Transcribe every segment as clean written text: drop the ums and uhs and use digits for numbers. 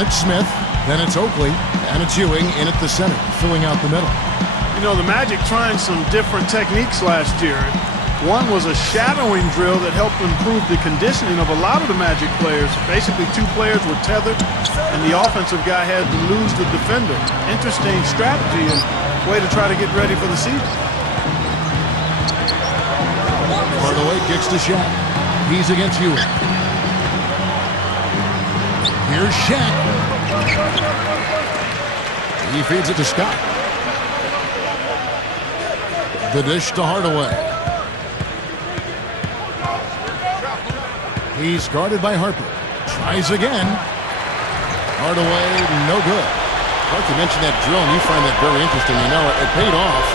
Then it's Smith, then it's Oakley, and it's Ewing in at the center, filling out the middle. You know, the Magic trying some different techniques last year. One was a shadowing drill that helped improve the conditioning of a lot of the Magic players. Basically, two players were tethered, and the offensive guy had to lose the defender. Interesting strategy and way to try to get ready for the season. Hardaway kicks to Shaq. He's against Ewing. Here's Shaq. He feeds it to Scott. The dish to Hardaway. He's guarded by Harper. Tries again. Hardaway, no good. Clark, you mentioned that drill, and you find that very interesting. You know, it paid off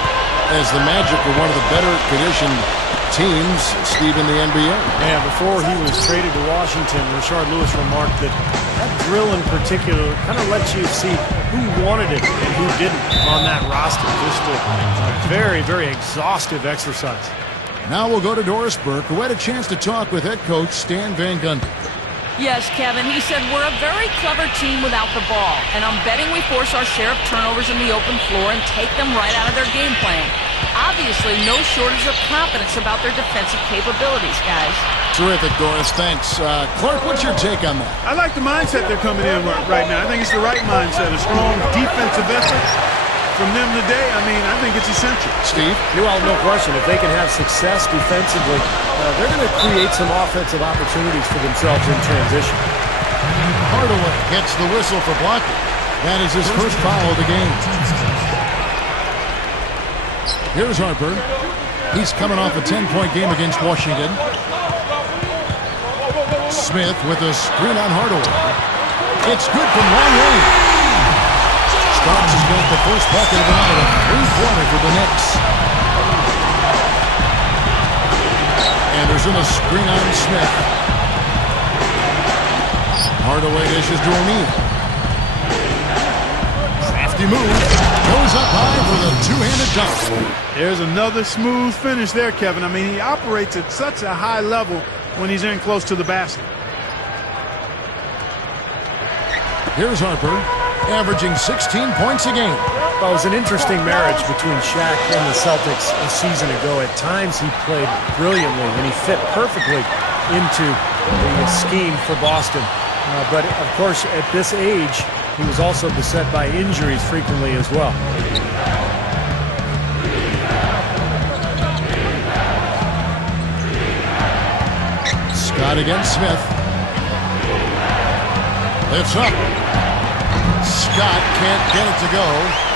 as the Magic were one of the better conditioned teams, Steve, in the NBA. Yeah, before he was traded to Washington, Rashard Lewis remarked that drill in particular kind of lets you see who wanted it and who didn't on that roster. Just a very, very exhaustive exercise. Now we'll go to Doris Burke, who had a chance to talk with head coach Stan Van Gundy. Yes, Kevin, he said we're a very clever team without the ball, and I'm betting we force our share of turnovers in the open floor and take them right out of their game plan. Obviously, no shortage of confidence about their defensive capabilities, guys. Terrific, Doris. Thanks. Clark, what's your take on that? I like the mindset they're coming in right now. I think it's the right mindset. A strong defensive effort from them today. I mean, I think it's essential. Steve? Well, no question. If they can have success defensively, they're going to create some offensive opportunities for themselves in transition. Hardaway gets the whistle for blocking. That is his first foul of the game. Here's Harper. He's coming off a 10-point game against Washington. Smith with a screen on Hardaway. It's good from long range. Starks has got the first bucket of the night, a three-pointer for the Knicks. Anderson a screen on Smith. Hardaway dishes to O'Neal. Crafty move. Goes up high for the two-handed dunk. There's another smooth finish there, Kevin. I mean, he operates at such a high level when he's in close to the basket. Here's Harper, averaging 16 points a game. Well, it was an interesting marriage between Shaq and the Celtics a season ago. At times, he played brilliantly, and he fit perfectly into the scheme for Boston. But, of course, at this age, he was also beset by injuries frequently as well. Scott against Smith. Lifts up. Scott can't get it to go.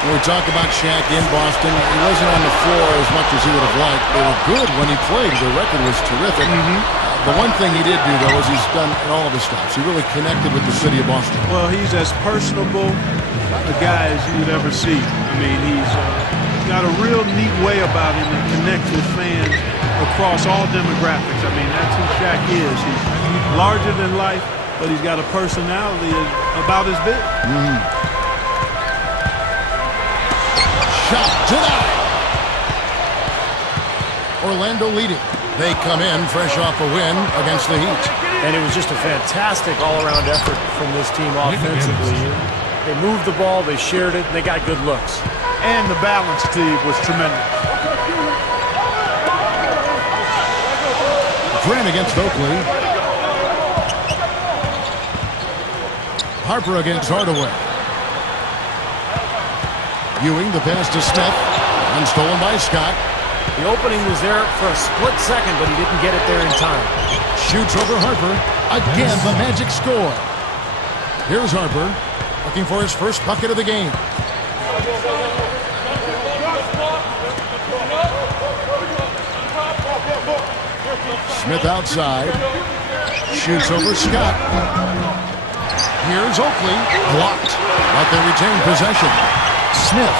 When we talk about Shaq in Boston, he wasn't on the floor as much as he would have liked. They were good when he played. The record was terrific. The one thing he did do, though, is he's done in all of his stops. He really connected with the city of Boston. Well, he's as personable a guy as you would ever see. I mean, he's got a real neat way about him that connects with fans across all demographics. I mean, that's who Shaq is. He's larger than life, but he's got a personality about as big. Shot denied. Orlando leading. They come in fresh off a win against the Heat. And it was just a fantastic all-around effort from this team offensively. They moved the ball, they shared it, and they got good looks. And the balance, Steve, was tremendous. Grant against Oakley. Harper against Hardaway. Ewing, the pass to Smith. Unstolen by Scott. The opening was there for a split second, but he didn't get it there in time. Shoots over Harper. Again, the Magic score. Here's Harper, looking for his first bucket of the game. Smith outside. Shoots over Scott. Here's Oakley. Blocked, but they retain possession. Smith.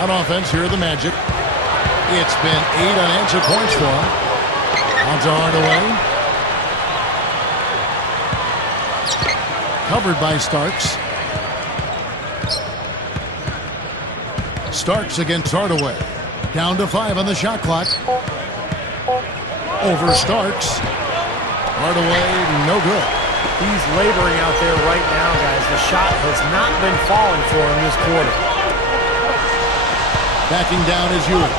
On offense, here are the Magic. It's been 8 unanswered points for him. On to Hardaway. Covered by Starks. Starks against Hardaway. Down to 5 on the shot clock. Over Starks. Hardaway, no good. He's laboring out there right now, guys. The shot has not been falling for him this quarter. Backing down is Ewing.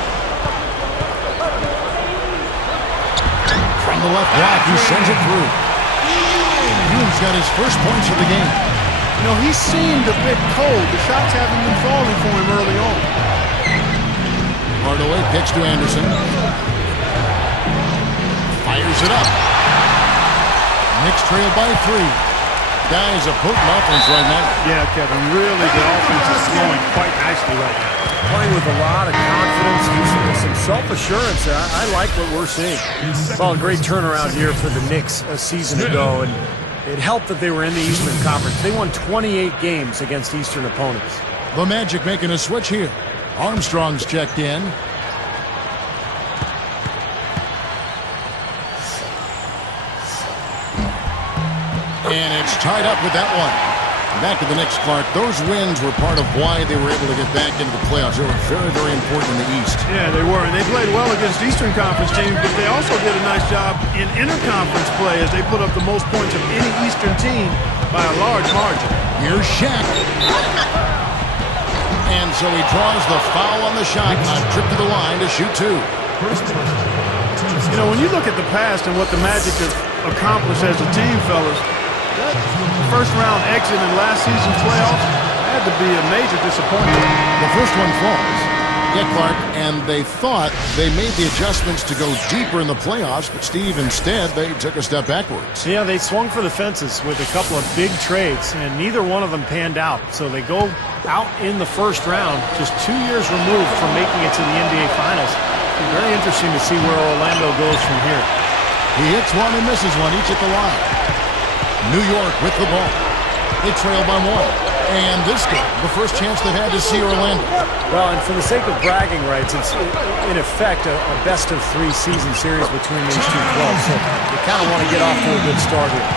From the left block, he sends it through. Ewing's got his first points of the game. You know, he seemed a bit cold. The shots haven't been falling for him early on. Hardaway kicks to Anderson. Fires it up. Knicks trail by 3. Guys, a potent offense right now. Yeah, Kevin, really the offense is flowing quite nicely right now. Playing with a lot of confidence, some self-assurance. I like what we're seeing. Well, a great turnaround here for the Knicks a season ago, and it helped that they were in the Eastern Conference. They won 28 games against Eastern opponents. The Magic making a switch here. Armstrong's checked in. And it's tied up with that one. Back to the Knicks, Clark. Those wins were part of why they were able to get back into the playoffs. They were very, very important in the East. Yeah, they were, and they played well against Eastern Conference teams, but they also did a nice job in interconference play as they put up the most points of any Eastern team by a large margin. Here's Shaq. And so he draws the foul on the shot. A trip to the line to shoot 2. You know, when you look at the past and what the Magic have accomplished as a team, fellas, that first-round exit in last season's playoffs had to be a major disappointment. The first one falls. Yeah, Clark, and they thought they made the adjustments to go deeper in the playoffs, but Steve, instead, they took a step backwards. Yeah, they swung for the fences with a couple of big trades, and neither one of them panned out. So they go out in the first round, just 2 years removed from making it to the NBA Finals. It'll be very interesting to see where Orlando goes from here. He hits one and misses one, each at the line. New York with the ball. They trail by 1. And this game, the first chance they've had to see Orlando. Well, and for the sake of bragging rights, it's in effect a best-of-3 season series between these two clubs. So they kind of want to get off to a good start here.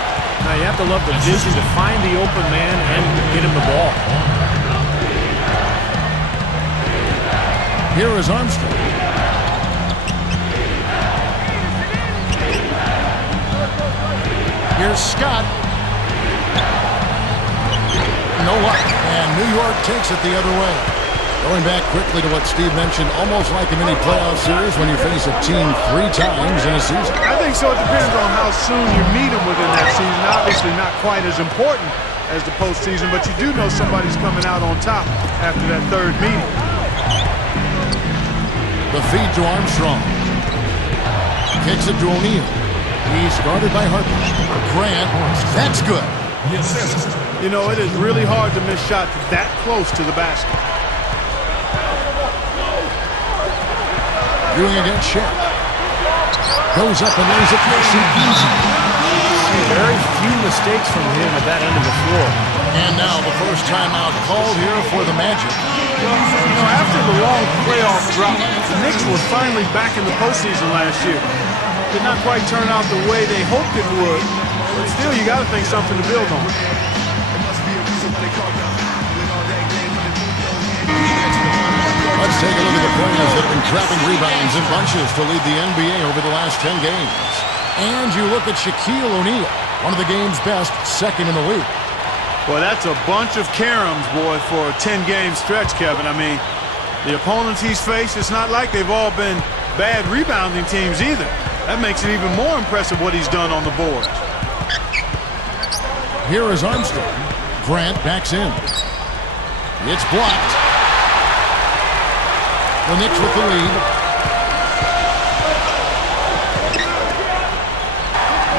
Now, you have to love the vision to find the open man and get him the ball. Here is Armstrong. Here's Scott. No luck. And New York takes it the other way. Going back quickly to what Steve mentioned, almost like a mini playoff series when you face a team 3 times in a season. I think so. It depends on how soon you meet them within that season. Obviously not quite as important as the postseason, but you do know somebody's coming out on top after that third meeting. The feed to Armstrong. Kicks it to O'Neal. He's guarded by Harper. Grant, that's good. You know, it is really hard to miss shots that close to the basket. Ewing against Shaq. Goes up and lays it nice and easy. Very few mistakes from him at that end of the floor. And now the first timeout called here for the Magic. You know, after the long playoff drought, the Knicks were finally back in the postseason last year. Did not quite turn out the way they hoped it would, but still, you got to think something to build on. Let's take a look at the players that have been grabbing rebounds in bunches to lead the NBA over the last 10 games. And you look at Shaquille O'Neal, one of the game's best, second in the league. Well, that's a bunch of caroms, boy, for a 10-game stretch, Kevin. I mean, the opponents he's faced, it's not like they've all been bad rebounding teams either. That makes it even more impressive what he's done on the board. Here is Armstrong. Grant backs in. It's blocked. The Knicks with the lead.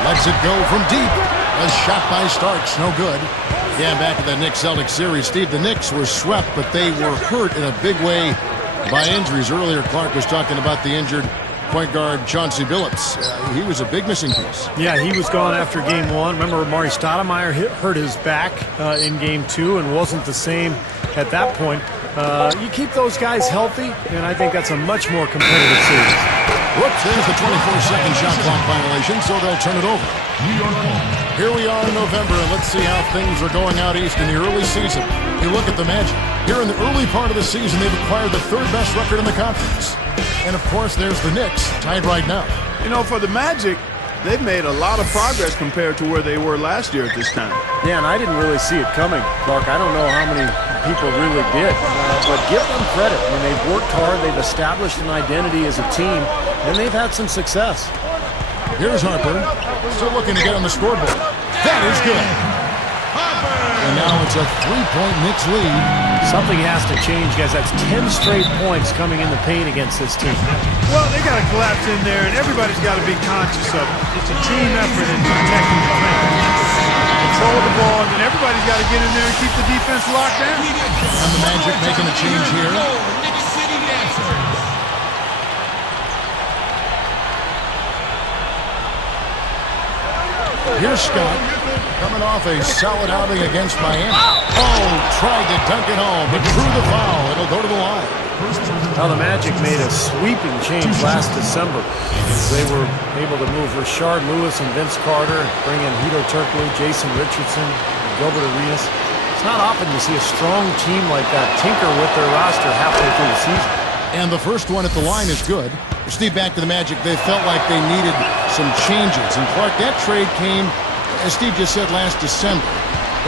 Lets it go from deep. A shot by Starks, no good. Yeah, back to the Knicks-Celtics series. Steve, the Knicks were swept, but they were hurt in a big way by injuries. Earlier, Clark was talking about the injured point guard Chauncey Billups. He was a big missing piece. Yeah, he was gone after game 1. Remember, Mari Stoudemire hurt his back in game 2 and wasn't the same at that point. You keep those guys healthy, and I think that's a much more competitive series. Whoops, there's the 24-second shot clock violation, so they'll turn it over. Here we are in November, and let's see how things are going out east in the early season. You look at the Magic. Here in the early part of the season, they've acquired the 3rd best record in the conference. And, of course, there's the Knicks, tied right now. You know, for the Magic, they've made a lot of progress compared to where they were last year at this time. Yeah, and I didn't really see it coming, Clark. I don't know how many people really did, but give them credit. I mean, they've worked hard, they've established an identity as a team, and they've had some success. Here's Harper, still looking to get on the scoreboard. That is good. And now it's a 3-point Knicks lead. Something has to change, guys. That's 10 straight points coming in the paint against this team. Well, they got to collapse in there, and everybody's got to be conscious of it. It's a team effort in protecting the paint. Control the ball, and then everybody's got to get in there and keep the defense locked down. And the Magic making a change here. Here's Scott, coming off a solid outing against Miami. Oh, tried to dunk it home, but drew the foul. It'll go to the line. Well, the Magic made a sweeping change last December. They were able to move Rashard Lewis and Vince Carter, bring in Hedo Turkoglu, Jason Richardson, and Gilbert Arenas. It's not often you see a strong team like that tinker with their roster halfway through the season. And the first one at the line is good. Steve, back to the Magic. They felt like they needed some changes. And Clark, that trade came, as Steve just said, last December.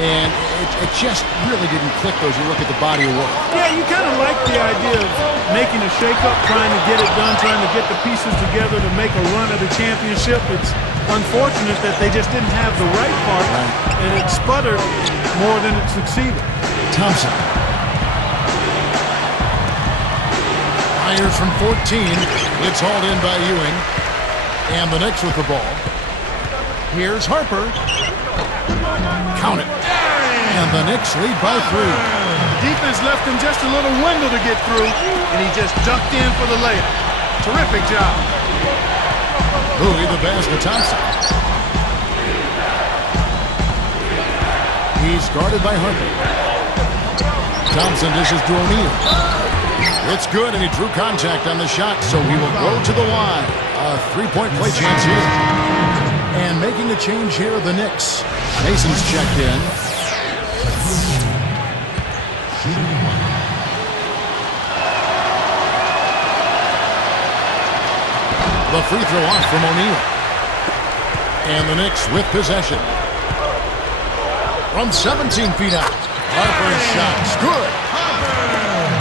And it just really didn't click as you look at the body of work. Yeah, you kind of like the idea of making a shakeup, trying to get it done, trying to get the pieces together to make a run at the championship. It's unfortunate that they just didn't have the right part, and it sputtered more than it succeeded. Thompson. Fires from 14. It's hauled in by Ewing. And the Knicks with the ball. Here's Harper. Count it. And the Knicks lead by 3. Defense left him just a little window to get through, and he just ducked in for the layup. Terrific job. Bowie the pass to Thompson. He's guarded by Harper. Thompson dishes to O'Neal. It's good, and he drew contact on the shot, so he will go to the line. A 3-point play chance here. And making a change here are the Knicks. Mason's checked in. The free throw off from O'Neal. And the Knicks with possession. From 17 feet out. Harper's shot's good.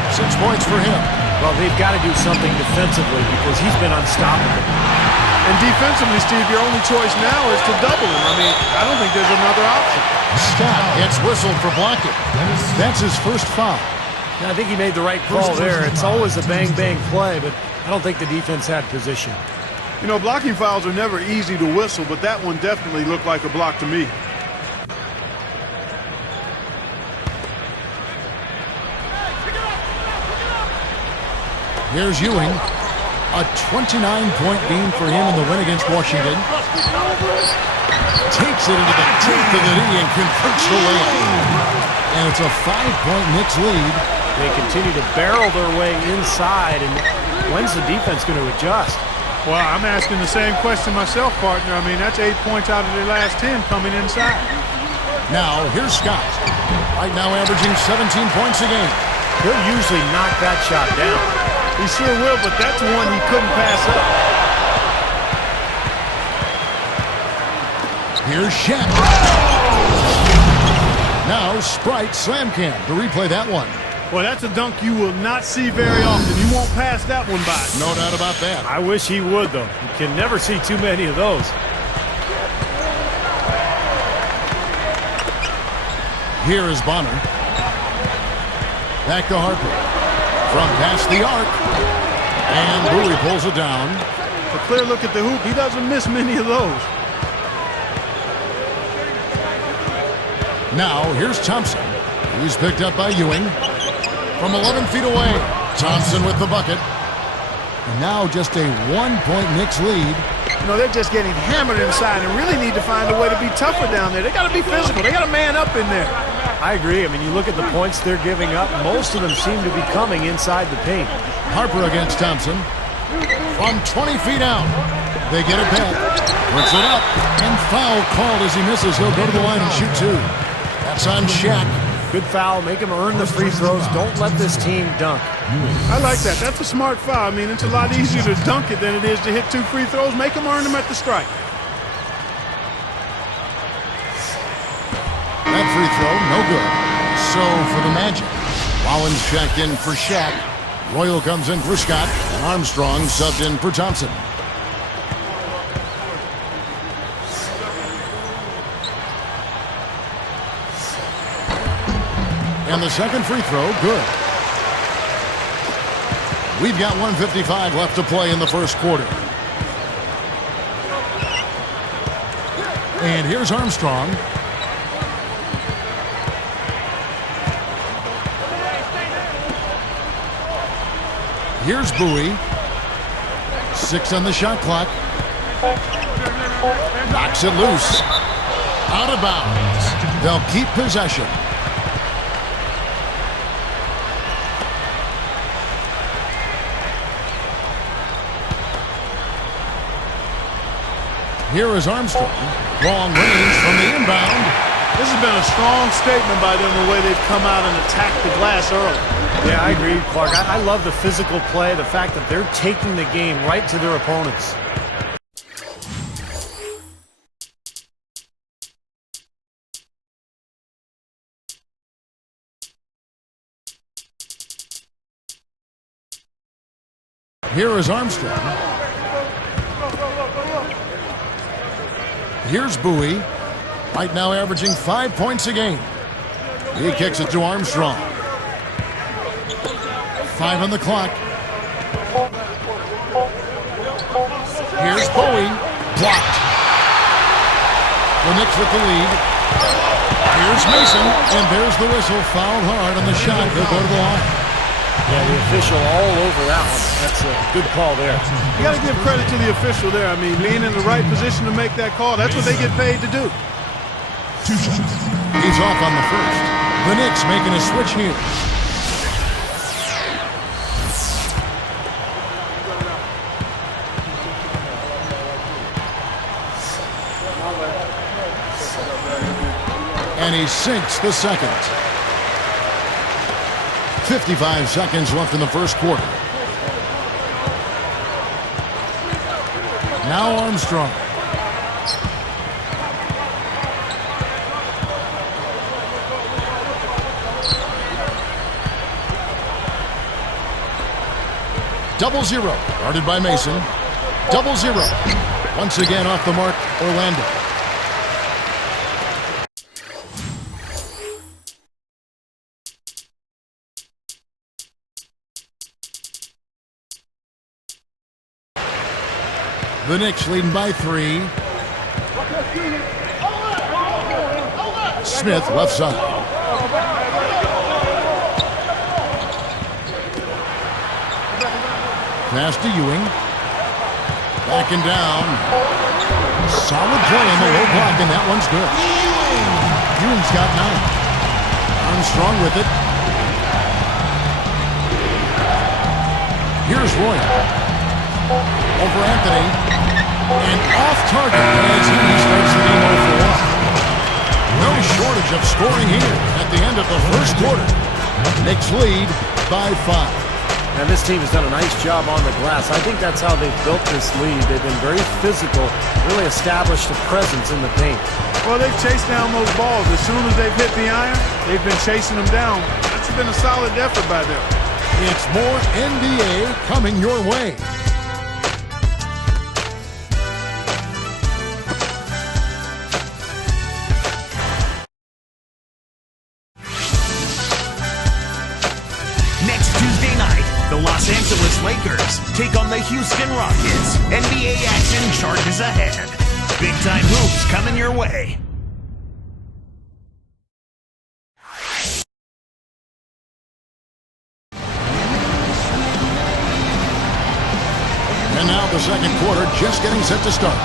6 points for him. Well, they've got to do something defensively because he's been unstoppable. And defensively, Steve, your only choice now is to double him. I mean, I don't think there's another option. Scott gets whistled for blocking. That's his first foul. Yeah, I think he made the right call there. It's always a bang-bang play, but I don't think the defense had position. You know, blocking fouls are never easy to whistle, but that one definitely looked like a block to me. Here's Ewing. A 29-point game for him in the win against Washington. Takes it into the teeth of the knee and converts the layup. And it's a 5-point Knicks lead. They continue to barrel their way inside, and when's the defense going to adjust? Well, I'm asking the same question myself, partner. I mean, that's 8 points out of their last 10 coming inside. Now, here's Scott. Right now averaging 17 points a game. He'll usually knock that shot down. He sure will, but that's one he couldn't pass up. Here's Shaq. Now Sprite slam cam to replay that one. Well, that's a dunk you will not see very often. You won't pass that one by. No doubt about that. I wish he would, though. You can never see too many of those. Here is Bonner. Back to Harper. From past the arc. And Bowie pulls it down. A clear look at the hoop. He doesn't miss many of those. Now, here's Thompson. He's picked up by Ewing. From 11 feet away. Thompson with the bucket. And now just a 1-point Knicks lead. You know, they're just getting hammered inside and really need to find a way to be tougher down there. They got to be physical. They got to man up in there. I agree. I mean, you look at the points they're giving up, most of them seem to be coming inside the paint. Harper against Thompson. From 20 feet out. They get it back. Puts it up. And foul called as he misses. He'll go to the line and shoot 2. That's on Shaq. Good foul. Make him earn the free throws. Don't let this team dunk. I like that. That's a smart foul. I mean, it's a lot easier to dunk it than it is to hit 2 free throws. Make them earn them at the strike. throw, no good. So for the Magic, Rollins checked in for Shaq. Royal comes in for Scott, and Armstrong subbed in for Thompson. And the second free throw, good. We've got 1:55 left to play in the first quarter. And here's Armstrong. Here's Bowie. 6 on the shot clock. Knocks it loose. Out of bounds. They'll keep possession. Here is Armstrong. Long range from the inbound. This has been a strong statement by them, the way they've come out and attacked the glass early. Yeah, I agree, Clark. I love the physical play, the fact that they're taking the game right to their opponents. Here is Armstrong. Here's Bowie. Right now averaging 5 points a game. He kicks it to Armstrong. 5 on the clock. Here's Bowie. Blocked. The Knicks with the lead. Here's Mason. And there's the whistle. Fouled hard on the shot. He'll go to the line. Yeah, the official all over that one. That's a good call there. You got to give credit to the official there. I mean, being in the right position to make that call, that's what they get paid to do. He's off on the first. The Knicks making a switch here. And he sinks the second. 55 seconds left in the first quarter. Now Armstrong. Double zero, guarded by Mason. Double zero. Once again off the mark, Orlando. The Knicks leading by 3. Smith left side. Pass to Ewing. Backing down. Solid play on the low block, and that one's good. Ewing's got 9. Armstrong with it. Here's Roy. Over Anthony. And off target as he starts the game 0 for 1. No shortage of scoring here at the end of the first quarter. Knicks lead by 5. And this team has done a nice job on the glass. I think that's how they've built this lead. They've been very physical, really established a presence in the paint. Well, they've chased down those balls. As soon as they've hit the iron, they've been chasing them down. That's been a solid effort by them. It's more NBA coming your way. Los Angeles Lakers take on the Houston Rockets. NBA action charges ahead. Big time hoops coming your way. And now the second quarter just getting set to start.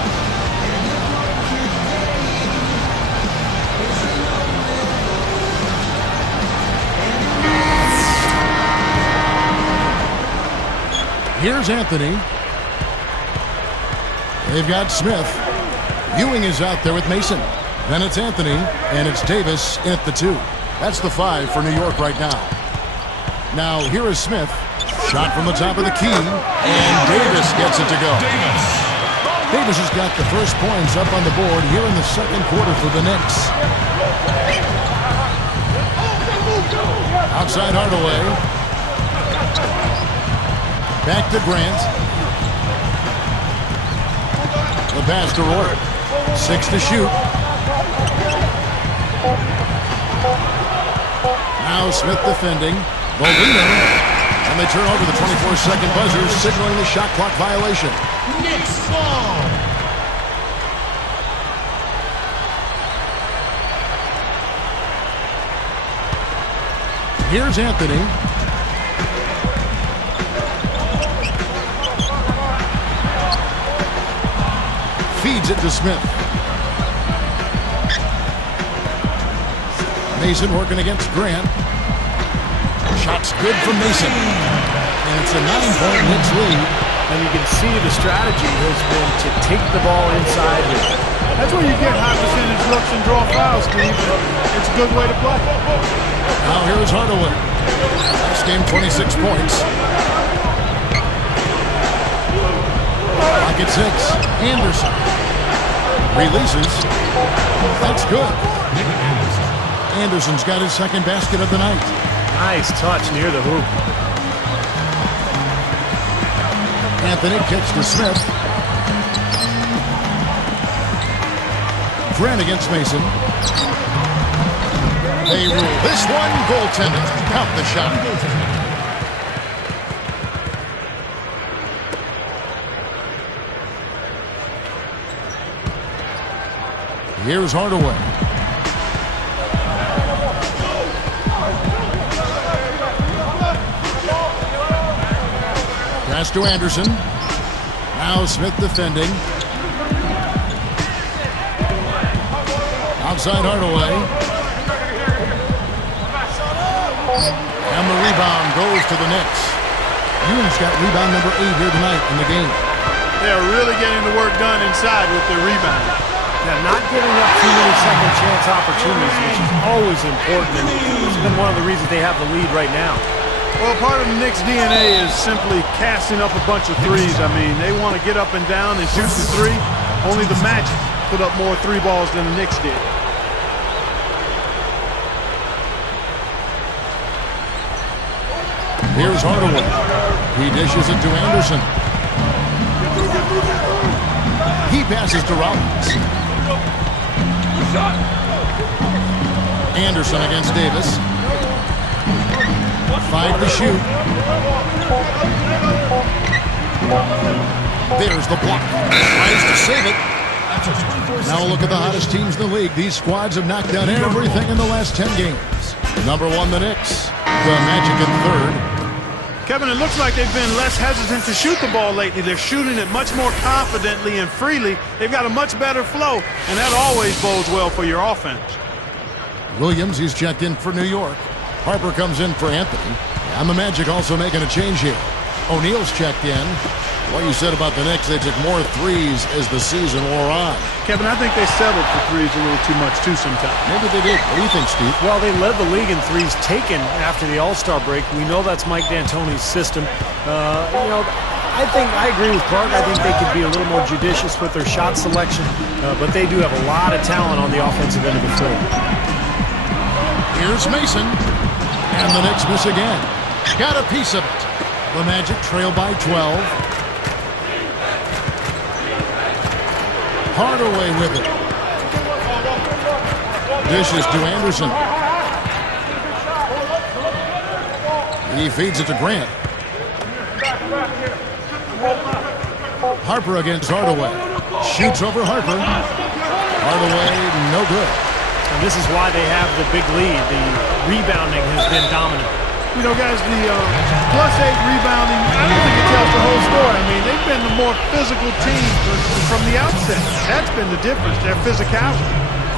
Here's Anthony. They've got Smith. Ewing is out there with Mason. Then it's Anthony, and it's Davis at the 2. That's the 5 for New York right now. Now here is Smith. Shot from the top of the key, and Davis gets it to go. Davis has got the first points up on the board here in the second quarter for the Knicks. Outside Hardaway. Back to Grant. The pass to Roy. 6 to shoot. Now Smith defending. The leader. And they turn over the 24-second buzzer, signaling the shot clock violation. Knicks ball. Here's Anthony. Feeds it to Smith. Mason working against Grant. Shot's good from Mason. And it's a 9-point Knicks lead. And you can see the strategy has been to take the ball inside. That's where you get high percentage looks and draw fouls, Steve. It's a good way to play. Now here's Hardaway. Last game, 26 points. Pocket 6. Anderson. Releases. That's good. Anderson's got his second basket of the night. Nice touch near the hoop. Anthony kicks to Smith. Grant against Mason. They rule this one goaltending. Count the shot. Here's Hardaway. Pass to Anderson. Now Smith defending. Outside Hardaway. And the rebound goes to the Knicks. Ewing's got rebound number 8 here tonight in the game. They're really getting the work done inside with their rebound. Yeah, not giving up too many second chance opportunities, which is always important. And it's been one of the reasons they have the lead right now. Well, part of the Knicks' DNA is simply casting up a bunch of threes. I mean, they want to get up and down and shoot the three. Only the Magic put up more 3 balls than the Knicks did. Here's Hardaway. He dishes it to Anderson. He passes to Rollins. Anderson against Davis. 5 to shoot. There's the block. Tries to save it. Now look at the hottest teams in the league. These squads have knocked down everything in the last 10 games. Number 1, the Knicks. The Magic in 3rd. Kevin, it looks like they've been less hesitant to shoot the ball lately. They're shooting it much more confidently and freely. They've got a much better flow, and that always bodes well for your offense. Williams, he's checked in for New York. Harper comes in for Anthony. And the Magic also making a change here. O'Neal's checked in. What you said about the Knicks, they took more threes as the season wore on. Kevin, I think they settled for threes a little too much, too, sometimes. Maybe they did. What do you think, Steve? Well, they led the league in threes taken after the All-Star break. We know that's Mike D'Antoni's system. I agree with Clark. I think they could be a little more judicious with their shot selection, but they do have a lot of talent on the offensive end of the floor. Here's Mason, and the Knicks miss again. Got a piece of it. The Magic trail by 12. Hardaway with it. Dishes to Anderson. He feeds it to Grant. Harper against Hardaway. Shoots over Harper. Hardaway, no good. And this is why they have the big lead. The rebounding has been dominant. You know, guys, the +8 rebounding, I don't think it tells the whole story. I mean, they've been the more physical team from the outset. That's been the difference, their physicality.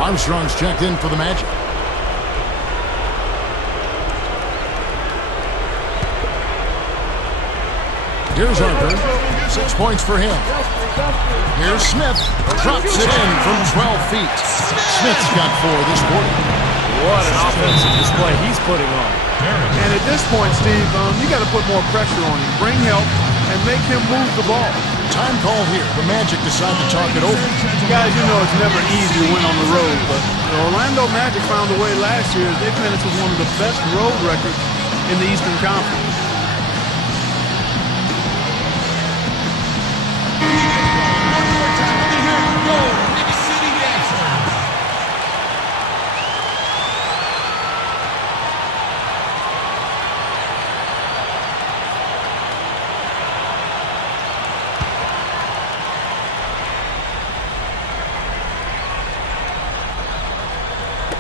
Armstrong's checked in for the Magic. Here's Harper. 6 points for him. Here's Smith. Drops it in from 12 feet. Smith's got 4 this quarter. What an offensive display he's putting on. And at this point, Steve, you got to put more pressure on him. Bring help and make him move the ball. Time call here. The Magic decide to talk it over. Guys, you know it's never easy to win on the road, but the Orlando Magic found a way last year. They finished with one of the best road records in the Eastern Conference.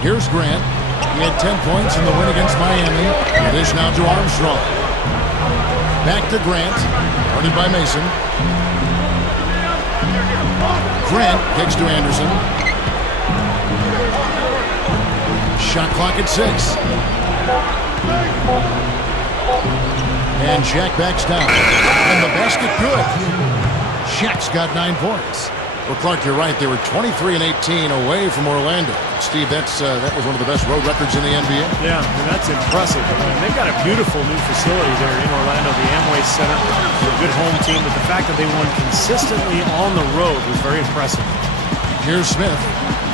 Here's Grant. He had 10 points in the win against Miami. The dish now to Armstrong. Back to Grant. Guarded by Mason. Grant kicks to Anderson. Shot clock at 6. And Shaq backs down. And the basket good. Shaq's got 9 points. Well, Clark, you're right. They were 23 and 18 away from Orlando. Steve, that was one of the best road records in the NBA. Yeah, and that's impressive. They've got a beautiful new facility there in Orlando, the Amway Center. They're a good home team, but the fact that they won consistently on the road was very impressive. Here's Smith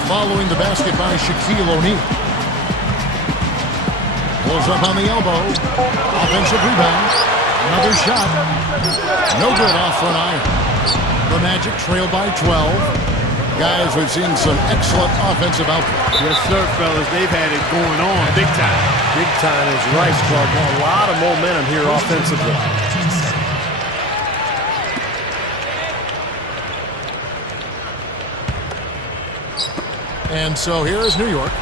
following the basket by Shaquille O'Neal. Pulls up on the elbow. Offensive rebound. Another shot. No good off front iron. The Magic trail by 12. Guys, we've seen some excellent offensive output. Yes, sir, fellas. They've had it going on big time. Big time is right, Clark. A lot of momentum here offensively. And so here is New York.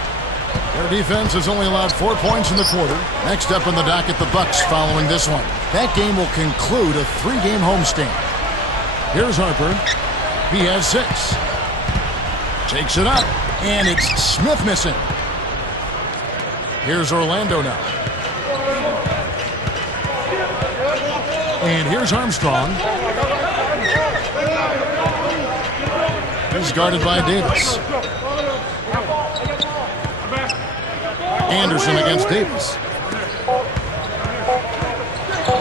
Their defense has only allowed 4 points in the quarter. Next up on the docket, the Bucks following this one. That game will conclude a 3-game homestand. Here's Harper. He has 6. Takes it up. And it's Smith missing. Here's Orlando now. And here's Armstrong. He's guarded by Davis. Anderson against Davis.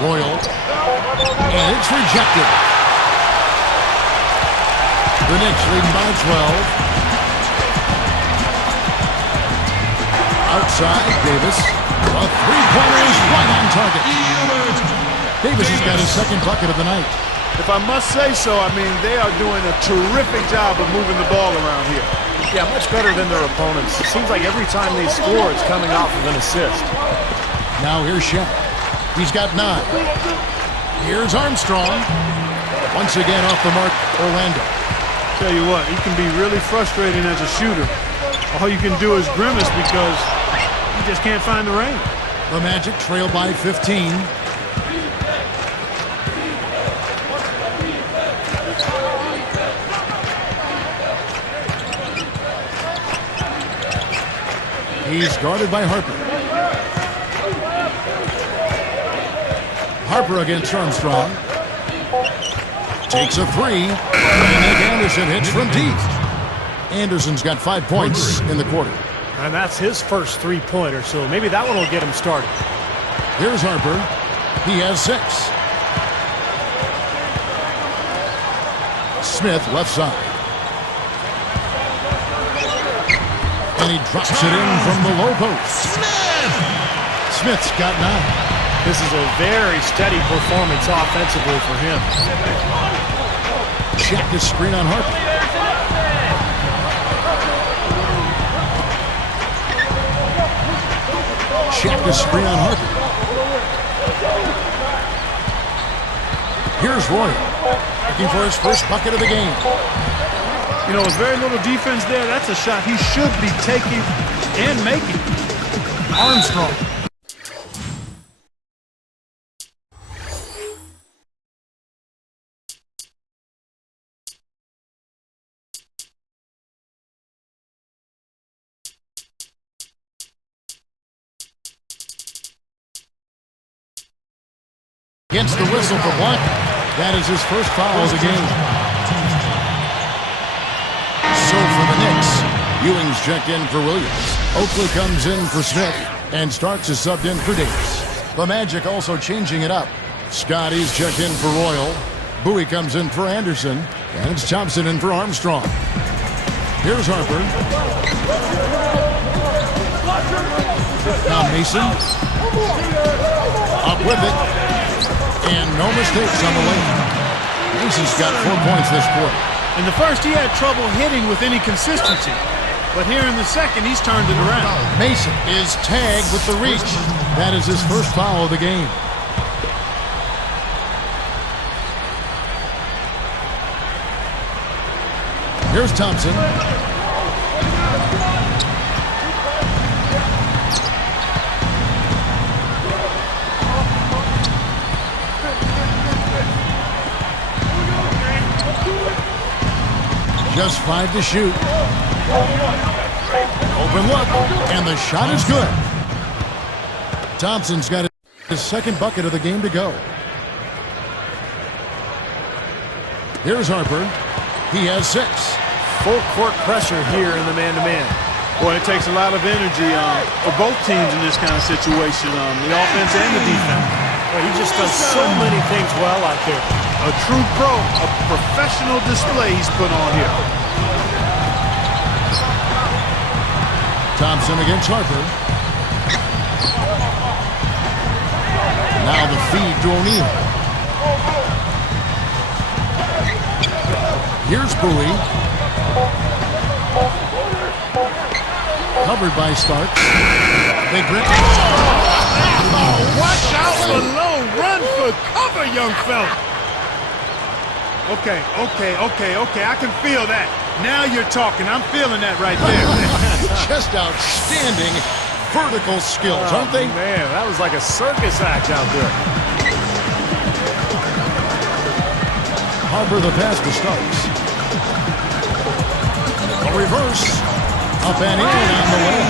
Royal. And it's rejected. The Knicks leading by 12. Outside, Davis. A three-pointer is right on target. Davis has got his second bucket of the night. If I must say so, I mean, they are doing a terrific job of moving the ball around here. Yeah, much better than their opponents. It seems like every time they score, it's coming off of an assist. Now here's Shaq. He's got 9. Here's Armstrong. Once again off the mark, Orlando. Tell you what, he can be really frustrating as a shooter. All you can do is grimace because you just can't find the range. The Magic trail by 15. He's guarded by Harper. Harper against Armstrong. Takes a 3. And Nick Anderson hits from deep. Anderson's got 5 points in the quarter. And that's his first three-pointer, so maybe that one will get him started. Here's Harper. He has 6. Smith left side. And he drops it in from the low post. Smith's got 9. This is a very steady performance offensively for him. Shaq is screen on Harper. Shaq is screen on Harper. Here's Roy, looking for his first bucket of the game. You know, with very little defense there, that's a shot he should be taking and making. Armstrong. Gets the whistle for blocking. That is his first foul of the game. So for the Knicks, Ewing's checked in for Williams. Oakley comes in for Smith, and Starks is subbed in for Davis. The Magic also changing it up. Scotty's checked in for Royal. Bowie comes in for Anderson, and it's Thompson in for Armstrong. Here's Harper. Now Mason. Up with it. And no mistakes on the lane. Mason's got 4 points this quarter. In the first, he had trouble hitting with any consistency. But here in the second, he's turned it around. Mason is tagged with the reach. That is his first foul of the game. Here's Thompson. Just 5 to shoot. Open look, and the shot is good. Thompson's got his second bucket of the game to go. Here's Harper. He has 6. Full court pressure here in the man-to-man. Boy, it takes a lot of energy for both teams in this kind of situation, the offense and the defense. Well, he just does so many things well out there. A true pro, a professional display he's put on here. Thompson against Harper. Now the feed to O'Neal. Here's Bowie. Covered by Starks. Big rip. Watch out below. Run for cover, young fella. Okay. I can feel that. Now you're talking. I'm feeling that right there. Just outstanding vertical skills, aren't they? Man, that was like a circus act out there. Harper the pass to Starks. A reverse. Up and in on the way.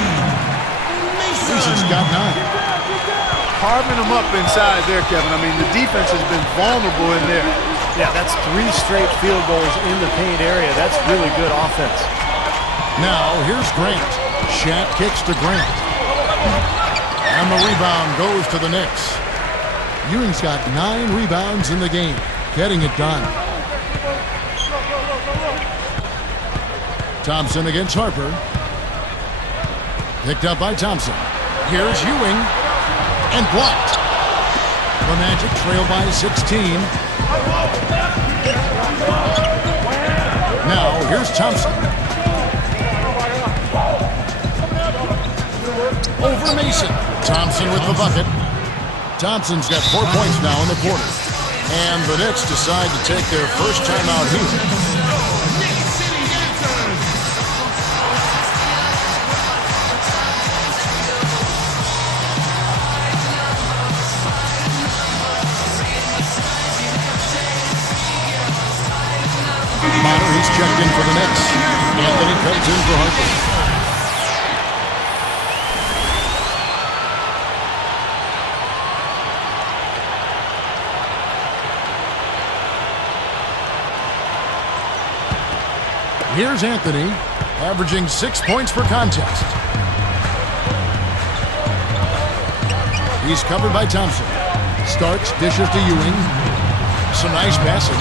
Mason's got 9. Carving them up inside there, Kevin. I mean, the defense has been vulnerable in there. Yeah, that's 3 straight field goals in the paint area. That's really good offense. Now, here's Grant. Shaq kicks to Grant. And the rebound goes to the Knicks. Ewing's got 9 rebounds in the game. Getting it done. Thompson against Harper. Picked up by Thompson. Here's Ewing. And blocked. The Magic trail by 16. Now, here's Thompson. Over Mason. Thompson with the bucket. Thompson's got 4 points now in the quarter. And the Knicks decide to take their first time out here. He's checked in for the Knicks. Anthony comes in for Harper. Here's Anthony, averaging 6 points per contest. He's covered by Thompson. Starks dishes to Ewing. Some nice passing.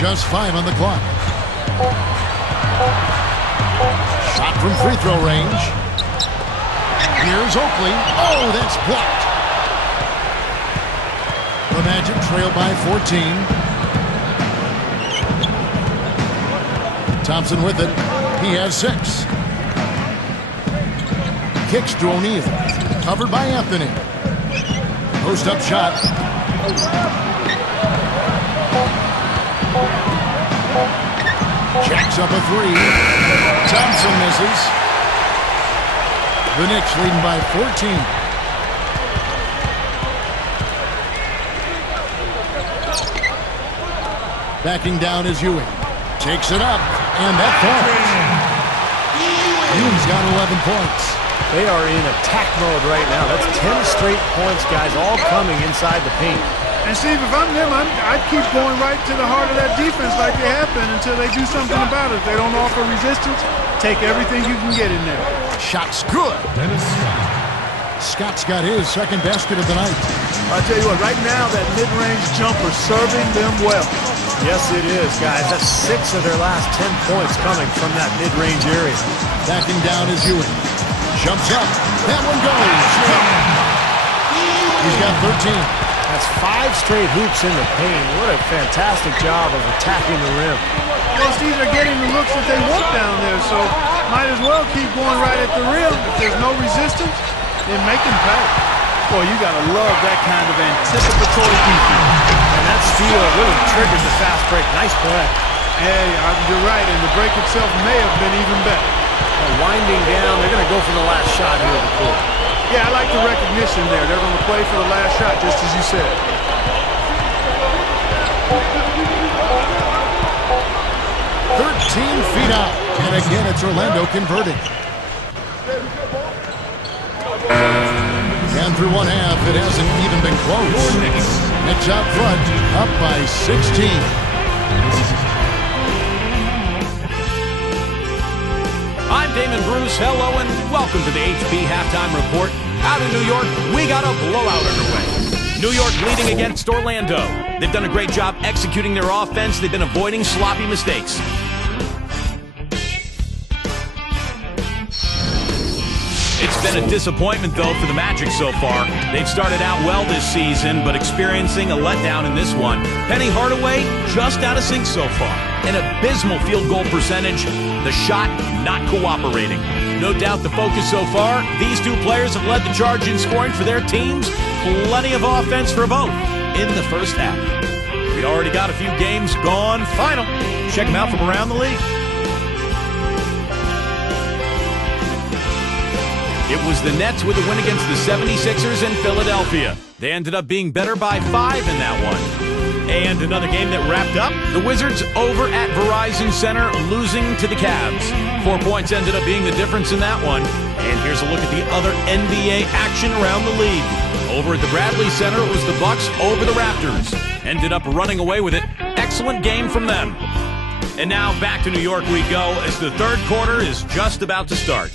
Just 5 on the clock. Shot from free throw range. Here's Oakley. Oh, that's blocked. The Magic trail by 14. Thompson with it. He has 6. Kicks to O'Neal. Covered by Anthony. Post-up shot. Jacks up a 3. Thompson misses. The Knicks leading by 14. Backing down is Ewing. Takes it up, and that falls. Ewing's got 11 points. They are in attack mode right now. That's 10 straight points, guys, all coming inside the paint. And Steve, if I'm them, I'd keep going right to the heart of that defense like they have been until they do something about it. If they don't offer resistance, take everything you can get in there. Shot's good. Scott's got his second basket of the night. I'll tell you what, right now, that mid-range jumper serving them well. Yes, it is, guys. That's 6 of their last 10 points coming from that mid-range area. Backing down is Ewing. Jumps up. That one goes. He's got 13. That's 5 straight hoops in the paint. What a fantastic job of attacking the rim. Plus, these are getting the looks that they want down there, so might as well keep going right at the rim. If there's no resistance, then make them pay. Boy, you got to love that kind of anticipatory defense. And that steal really triggered the fast break. Nice play. Hey, you're right, and the break itself may have been even better. Winding down, they're going to go for the last shot here at the court. Yeah, I like the recognition there. They're going to play for the last shot, just as you said. Feet out. And again, it's Orlando converting. And through one half, it hasn't even been close. Knicks out front, up by 16. I'm Damon Bruce. Hello and welcome to the HB Halftime Report. Out in New York, we got a blowout underway. New York leading against Orlando. They've done a great job executing their offense. They've been avoiding sloppy mistakes. It's been a disappointment, though, for the Magic so far. They've started out well this season, but experiencing a letdown in this one. Penny Hardaway just out of sync so far. An abysmal field goal percentage. The shot not cooperating. No doubt the focus so far, these two players have led the charge in scoring for their teams. Plenty of offense for both in the first half. We already got a few games gone final. Check them out from around the league. It was the Nets with a win against the 76ers in Philadelphia. They ended up being better by 5 in that one. And another game that wrapped up, the Wizards over at Verizon Center losing to the Cavs. 4 points ended up being the difference in that one. And here's a look at the other NBA action around the league. Over at the Bradley Center, it was the Bucks over the Raptors. Ended up running away with it. Excellent game from them. And now back to New York we go as the third quarter is just about to start.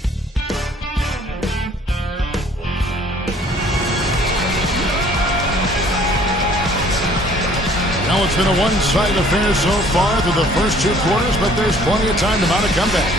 Now it's been a one-sided affair so far through the first 2 quarters, but there's plenty of time to mount a comeback.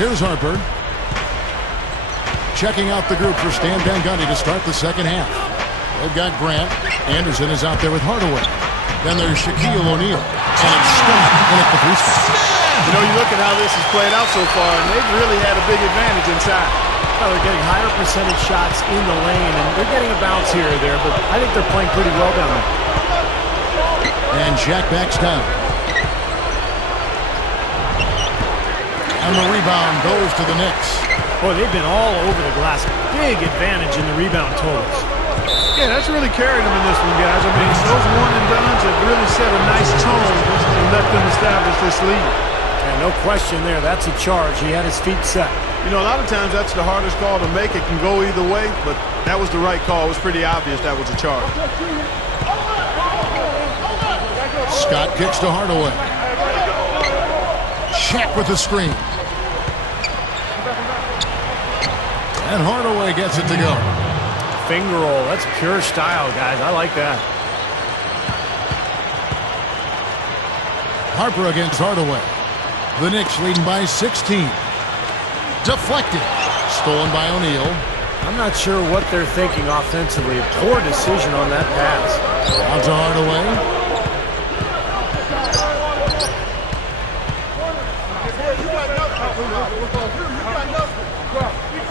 Here's Harper. Checking out the group for Stan Van Gundy to start the second half. They've got Grant. Anderson is out there with Hardaway. Then there's Shaquille O'Neal. And it's Scott in at the free spot. You know, you look at how this has played out so far, and they've really had a big advantage inside. Well, they're getting higher percentage shots in the lane, and they're getting a bounce here or there, but I think they're playing pretty well down there. And Shaq backs down. And the rebound goes to the Knicks. Boy, they've been all over the glass. Big advantage in the rebound totals. Yeah, that's really carried them in this one, guys. I mean, those one-and-dones have really set a nice tone and let them establish this lead. Yeah, no question there. That's a charge. He had his feet set. You know, a lot of times that's the hardest call to make. It can go either way, but that was the right call. It was pretty obvious that was a charge. Scott kicks to Hardaway. Shaq with the screen. And Hardaway gets it to go. Finger roll. That's pure style, guys. I like that. Harper against Hardaway. The Knicks leading by 16. Deflected. Stolen by O'Neal. I'm not sure what they're thinking offensively. A poor decision on that pass. Out to Hardaway.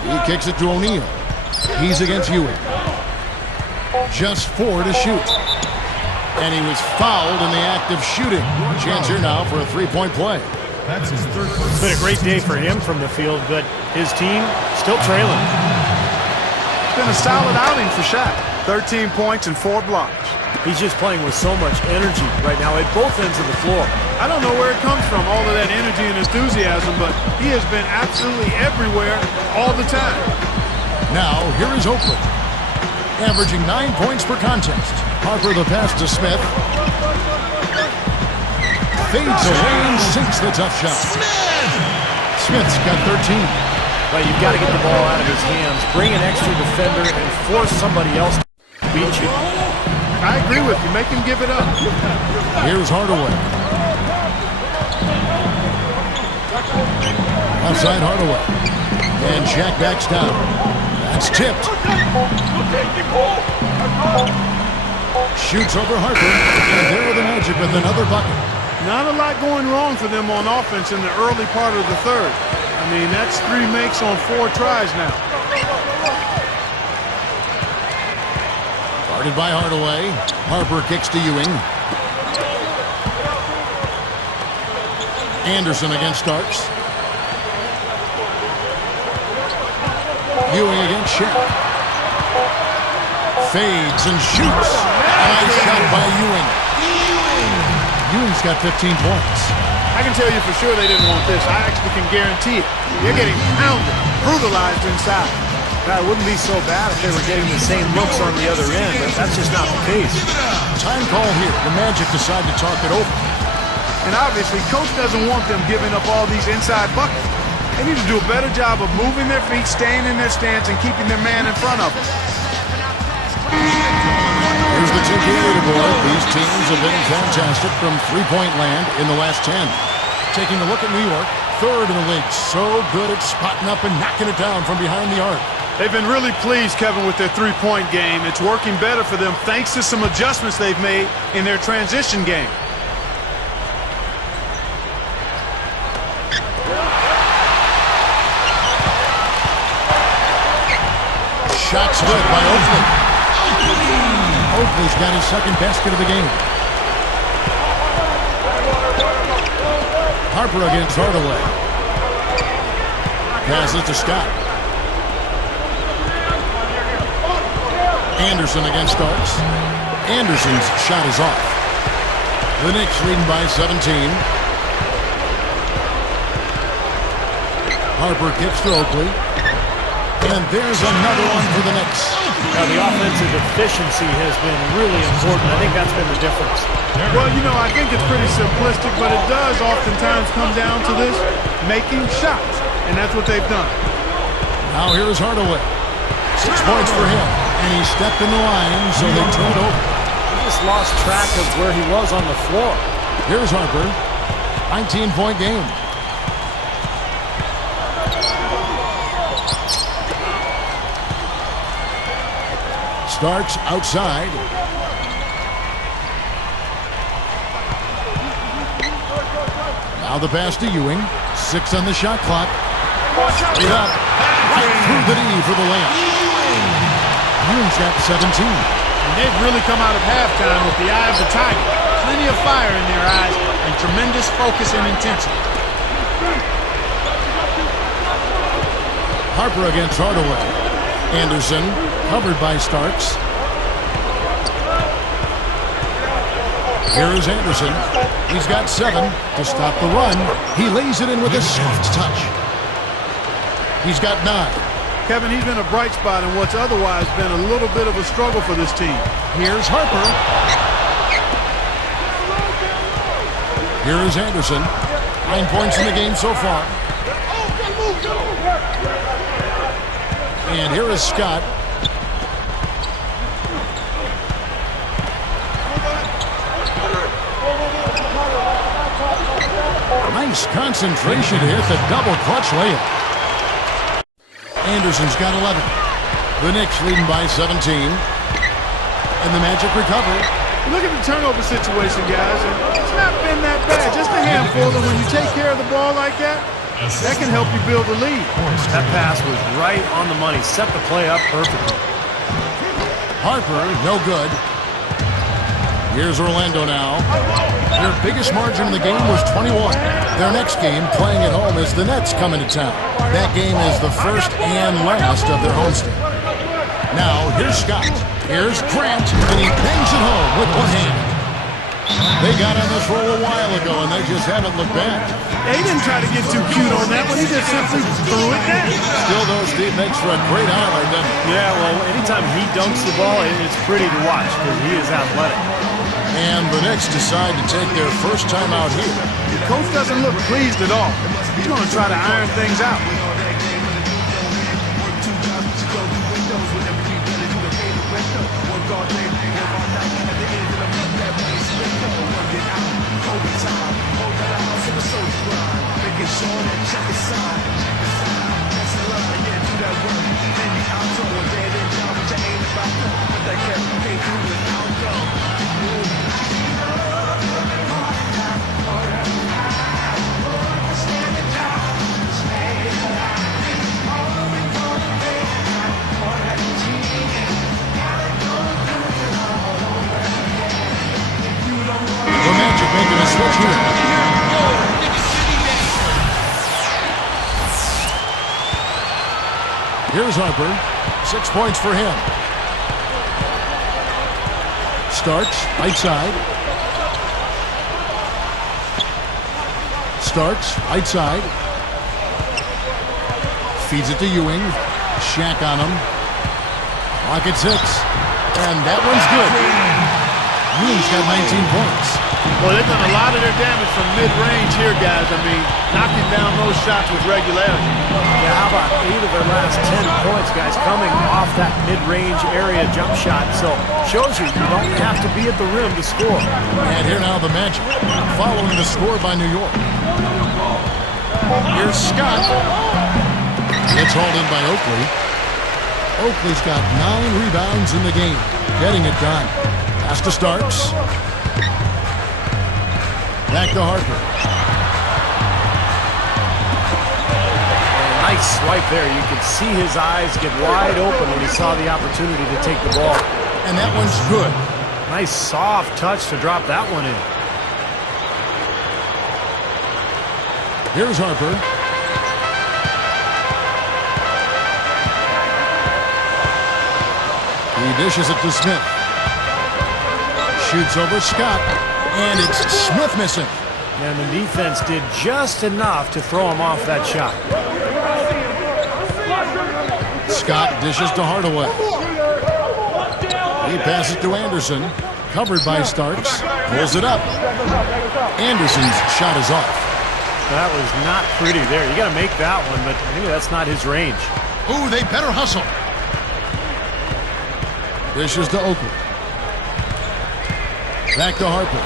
He kicks it to O'Neal. He's against Ewing. Just 4 to shoot. And he was fouled in the act of shooting. Chance here now for a three-point play. That's his third point. It's been a great day for him from the field, but his team still trailing. It's been a solid outing for Shaq. 13 points and 4 blocks. He's just playing with so much energy right now at both ends of the floor. I don't know where it comes from, all of that energy and enthusiasm, but he has been absolutely everywhere all the time. Now, here is Oakland. Averaging 9 points per contest. Harper the pass to Smith. Fades away and sinks the tough shot. Smith's got 13. Well, you've got to get the ball out of his hands, bring an extra defender, and force somebody else to beat you. I agree with you. Make him give it up. Here's Hardaway. Outside Hardaway. And Shaq backs down. That's tipped. Shoots over Harper. And there are the Magic with another bucket. Not a lot going wrong for them on offense in the early part of the third. I mean, that's 3 makes on 4 tries now. Guarded by Hardaway. Harper kicks to Ewing. Anderson against Starks. Ewing against Shaq. Fades and shoots. Nice shot by Ewing. Ewing's got 15 points. I can tell you for sure they didn't want this. I actually can guarantee it. They're getting pounded, brutalized inside. It wouldn't be so bad if they were getting the same looks on the other end, but that's just not the case. Time call here. The Magic decide to talk it over. And obviously, Coach doesn't want them giving up all these inside buckets. They need to do a better job of moving their feet, staying in their stance, and keeping their man in front of them. Here's the 2K leaderboard. These teams have been fantastic from three-point land in the last 10. Taking a look at New York, 3rd in the league. So good at spotting up and knocking it down from behind the arc. They've been really pleased, Kevin, with their three-point game. It's working better for them thanks to some adjustments they've made in their transition game. Shots good by Oakley. Oakley's got his second basket of the game. Harper against Hardaway. Passes to Scott. Anderson against Starks. Anderson's shot is off. The Knicks leading by 17. Harper kicks to Oakley. And there's another one for the Knicks. Now, the offensive efficiency has been really important. I think that's been the difference. Well, you know, I think it's pretty simplistic, but it does oftentimes come down to this, making shots. And that's what they've done. Now here's Hardaway. 6 points for him. And he stepped in the line, so they turned over. He just lost track of where he was on the floor. Here's Harper. 19-point game. Starks outside. Now the pass to Ewing. 6 on the shot clock. Straight up. Right through the knee for the layup. Ewing's got 17. And they've really come out of halftime with the eye of the tiger. Plenty of fire in their eyes and tremendous focus and intensity. Harper against Hardaway. Anderson covered by Starks. Here is Anderson. He's got 7 to stop the run. He lays it in with a soft touch. He's got 9. Kevin, he's been a bright spot in what's otherwise been a little bit of a struggle for this team. Here's Harper. Here is Anderson. 9 points in the game so far. And here is Scott. Nice concentration to hit the double clutch layup. Anderson's got 11. The Knicks leading by 17. And the Magic recover. Look at the turnover situation, guys. And it's not been that bad. Just a handful. And when you take care of the ball like that, that can help you build a lead. That pass was right on the money. Set the play up perfectly. Harper, no good. Here's Orlando now. Their biggest margin in the game was 21. Their next game, playing at home, is the Nets coming to town. That game is the first and last of their homestand. Now, here's Scott. Here's Grant, and he bangs it home with one hand. They got on this roll a while ago, and they just haven't looked back. They didn't try to get too cute on that one. He just simply threw it down. Still, though, Steve makes for a great highlight, doesn't he? Yeah, well, anytime he dunks the ball, it's pretty to watch because he is athletic. And the Knicks decide to take their first time out here. The coach doesn't look pleased at all. He's going to try to iron things out. The Magic making a switch here. Here's Harper. 6 points for him. Starks, right side. Starks, right side. Feeds it to Ewing. Shaq on him. Clock at 6. And that one's good. Ewing's got 19 points. Well, they've done a lot of their damage from mid-range here, guys. I mean, knocking down those shots with regularity. Yeah, how about 8 of their last 10 points, guys, coming off that mid-range area jump shot. So, shows you don't have to be at the rim to score. And here now the Magic, following the score by New York. Here's Scott. It's hauled in by Oakley. Oakley's got 9 rebounds in the game, getting it done. Pass to Starks. Back to Harper. Nice swipe there. You could see his eyes get wide open when he saw the opportunity to take the ball. And that one's good. Nice soft touch to drop that one in. Here's Harper. He dishes it to Smith. Shoots over Scott. And it's Smith missing. And the defense did just enough to throw him off that shot. Scott dishes to Hardaway. He passes to Anderson. Covered by Starks. Pulls it up. Anderson's shot is off. That was not pretty there. You got to make that one, but maybe that's not his range. Ooh, they better hustle. Dishes to Oakley. Back to Harper.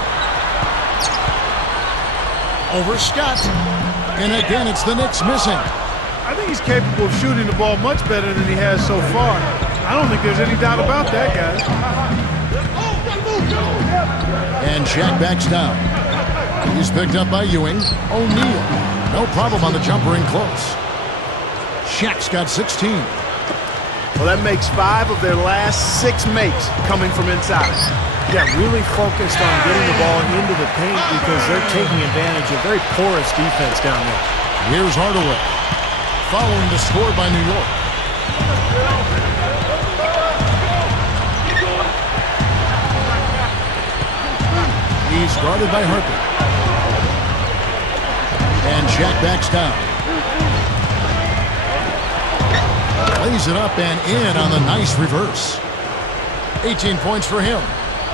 Over Scott. And again, it's the Knicks missing. I think he's capable of shooting the ball much better than he has so far. I don't think there's any doubt about that, guys. And Shaq backs down. He's picked up by Ewing. O'Neal. No problem on the jumper in close. Shaq's got 16. Well, that makes 5 of their last 6 makes coming from inside. Yeah, really focused on getting the ball into the paint because they're taking advantage of very porous defense down there. Here's Hardaway. Following the score by New York. He's guarded by Harper. And Shaq backs down. Lays it up and in on the nice reverse. 18 points for him.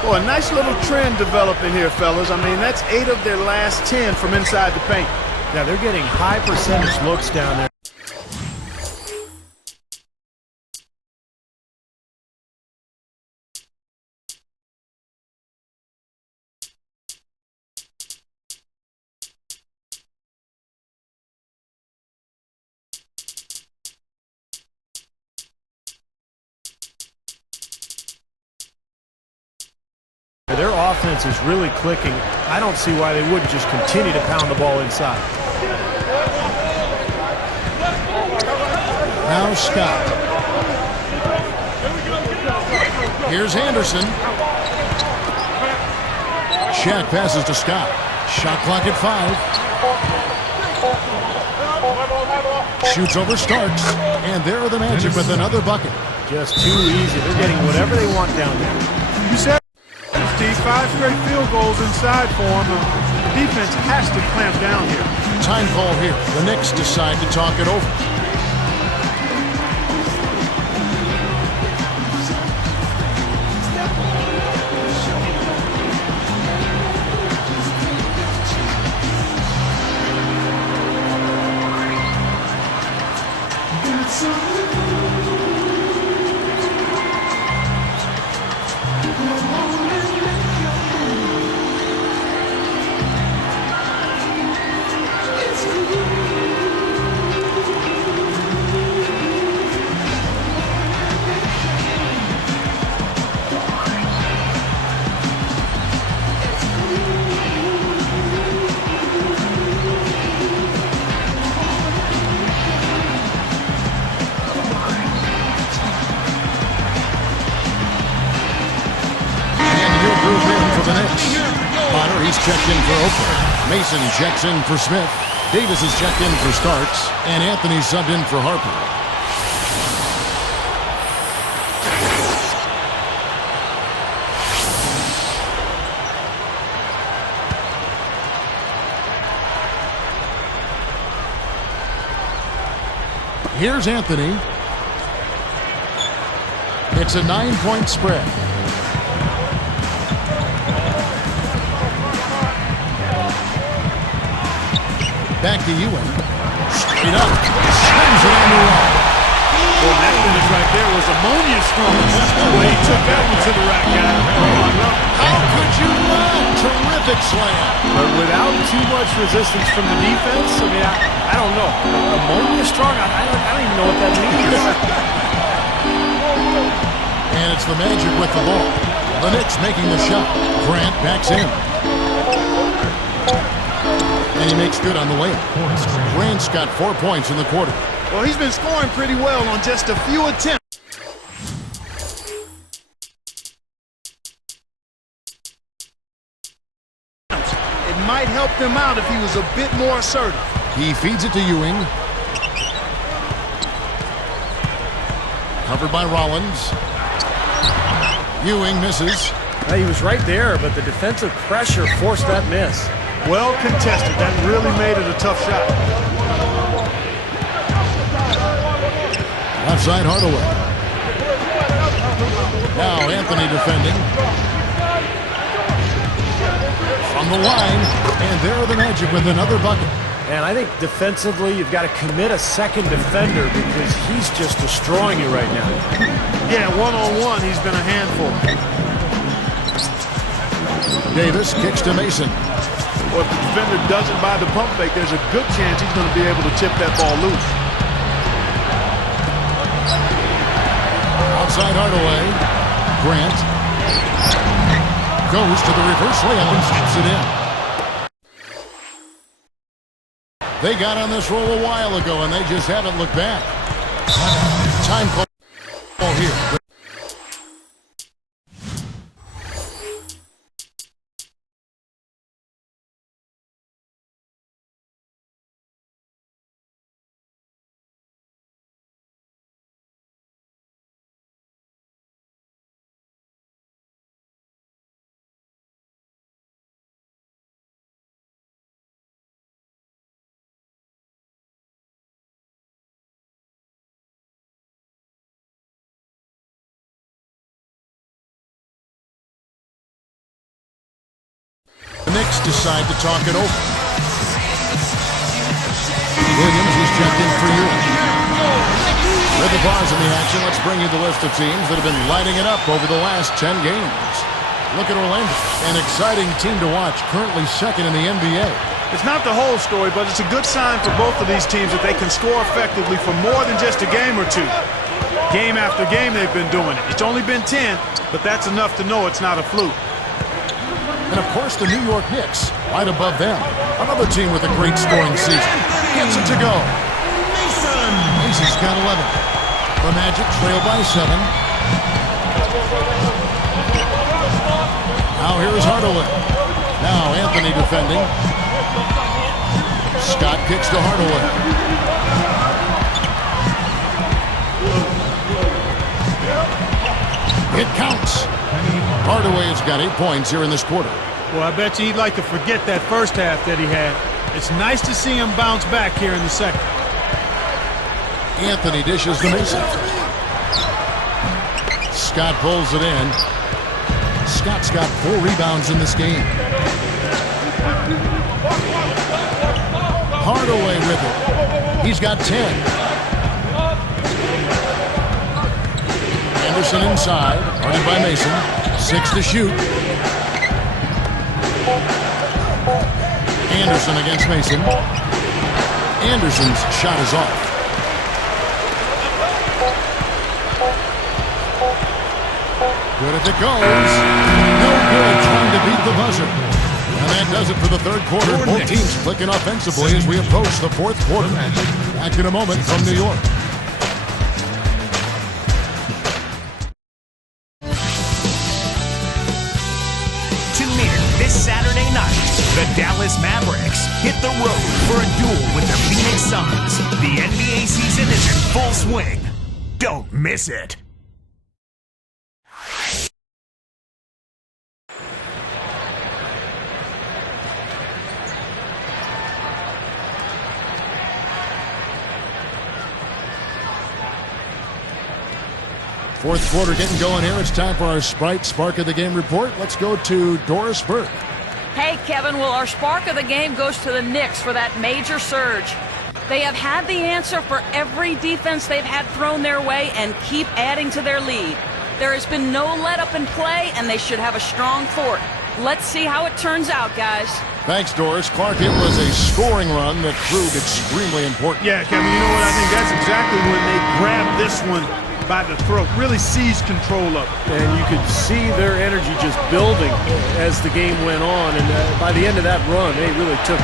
Well, a nice little trend developing here, fellas. I mean, that's 8 of their last 10 from inside the paint. Yeah, they're getting high percentage looks down there. Their offense is really clicking. I don't see why they wouldn't just continue to pound the ball inside. Now Scott. Here's Anderson. Shaq passes to Scott. Shot clock at 5. Shoots over Starks. And there are the Magic with another bucket. Just too easy. They're getting whatever they want down there. You said 5 straight field goals inside for him. The defense has to clamp down here. Time call here. The Knicks decide to talk it over. He's checked in for Oakland. Mason checks in for Smith. Davis is checked in for Starks. And Anthony subbed in for Harper. Here's Anthony. It's a 9-point spread. Back to Ewing. Straight up. Slams it on the wall. Well, that finish right there was ammonia strong. The way he took that one to the rack, guy. How could you not? Terrific slam. But without too much resistance from the defense, I mean, I don't know. Ammonia strong? I don't even know what that means. And it's the Magic with the ball. The Knicks making the shot. Grant backs in. And he makes good on the layup. Grant's got 4 points in the quarter. Well, he's been scoring pretty well on just a few attempts. It might help them out if he was a bit more assertive. He feeds it to Ewing. Covered by Rollins. Ewing misses. He was right there, but the defensive pressure forced that miss. Well contested. That really made it a tough shot. Left side Hardaway. Now Anthony defending. From the line. And there are the Magic with another bucket. And I think defensively you've got to commit a second defender because he's just destroying you right now. Yeah, one-on-one he's been a handful. Davis kicks to Mason. Well, if the defender doesn't buy the pump fake, there's a good chance he's going to be able to tip that ball loose. Outside Hardaway. Grant goes to the reverse layup and steps it in. They got on this roll a while ago, and they just haven't looked back. Time call here. The Knicks decide to talk it over. Williams is checked in for Ewing. With the bars in the action, let's bring you the list of teams that have been lighting it up over the last 10 games. Look at Orlando, an exciting team to watch, currently second in the NBA. It's not the whole story, but it's a good sign for both of these teams that they can score effectively for more than just a game or two. Game after game, they've been doing it. It's only been 10, but that's enough to know it's not a fluke. And, of course, the New York Knicks, right above them. Another team with a great scoring season. Gets it to go. Mason's got 11. The Magic trail by 7. Now here's Hardaway. Now Anthony defending. Scott kicks to Hardaway. It counts. Hardaway has got 8 points here in this quarter. Well, I bet you he'd like to forget that first half that he had. It's nice to see him bounce back here in the second. Anthony dishes to Mason. Scott pulls it in. Scott's got 4 rebounds in this game. Hardaway with it. He's got 10. Anderson inside, guarded by Mason. 6 to shoot. Anderson against Mason. Anderson's shot is off. Good if it goes. No good, trying to beat the buzzer. And that does it for the third quarter. Both teams clicking offensively as we approach the fourth quarter. Back in a moment from New York. This Saturday night, the Dallas Mavericks hit the road for a duel with the Phoenix Suns. The NBA season is in full swing. Don't miss it. Fourth quarter getting going here. It's time for our Sprite Spark of the Game report. Let's go to Doris Burke. Hey, Kevin. Well, our spark of the game goes to the Knicks for that major surge. They have had the answer for every defense they've had thrown their way and keep adding to their lead. There has been no let-up in play, and they should have a strong fourth. Let's see how it turns out, guys. Thanks, Doris. Clark, it was a scoring run that proved extremely important. Yeah, Kevin, you know what? I think that's exactly when they grabbed this one by the throat, really seized control of it. And you could see their energy just building as the game went on. And by the end of that run, they really took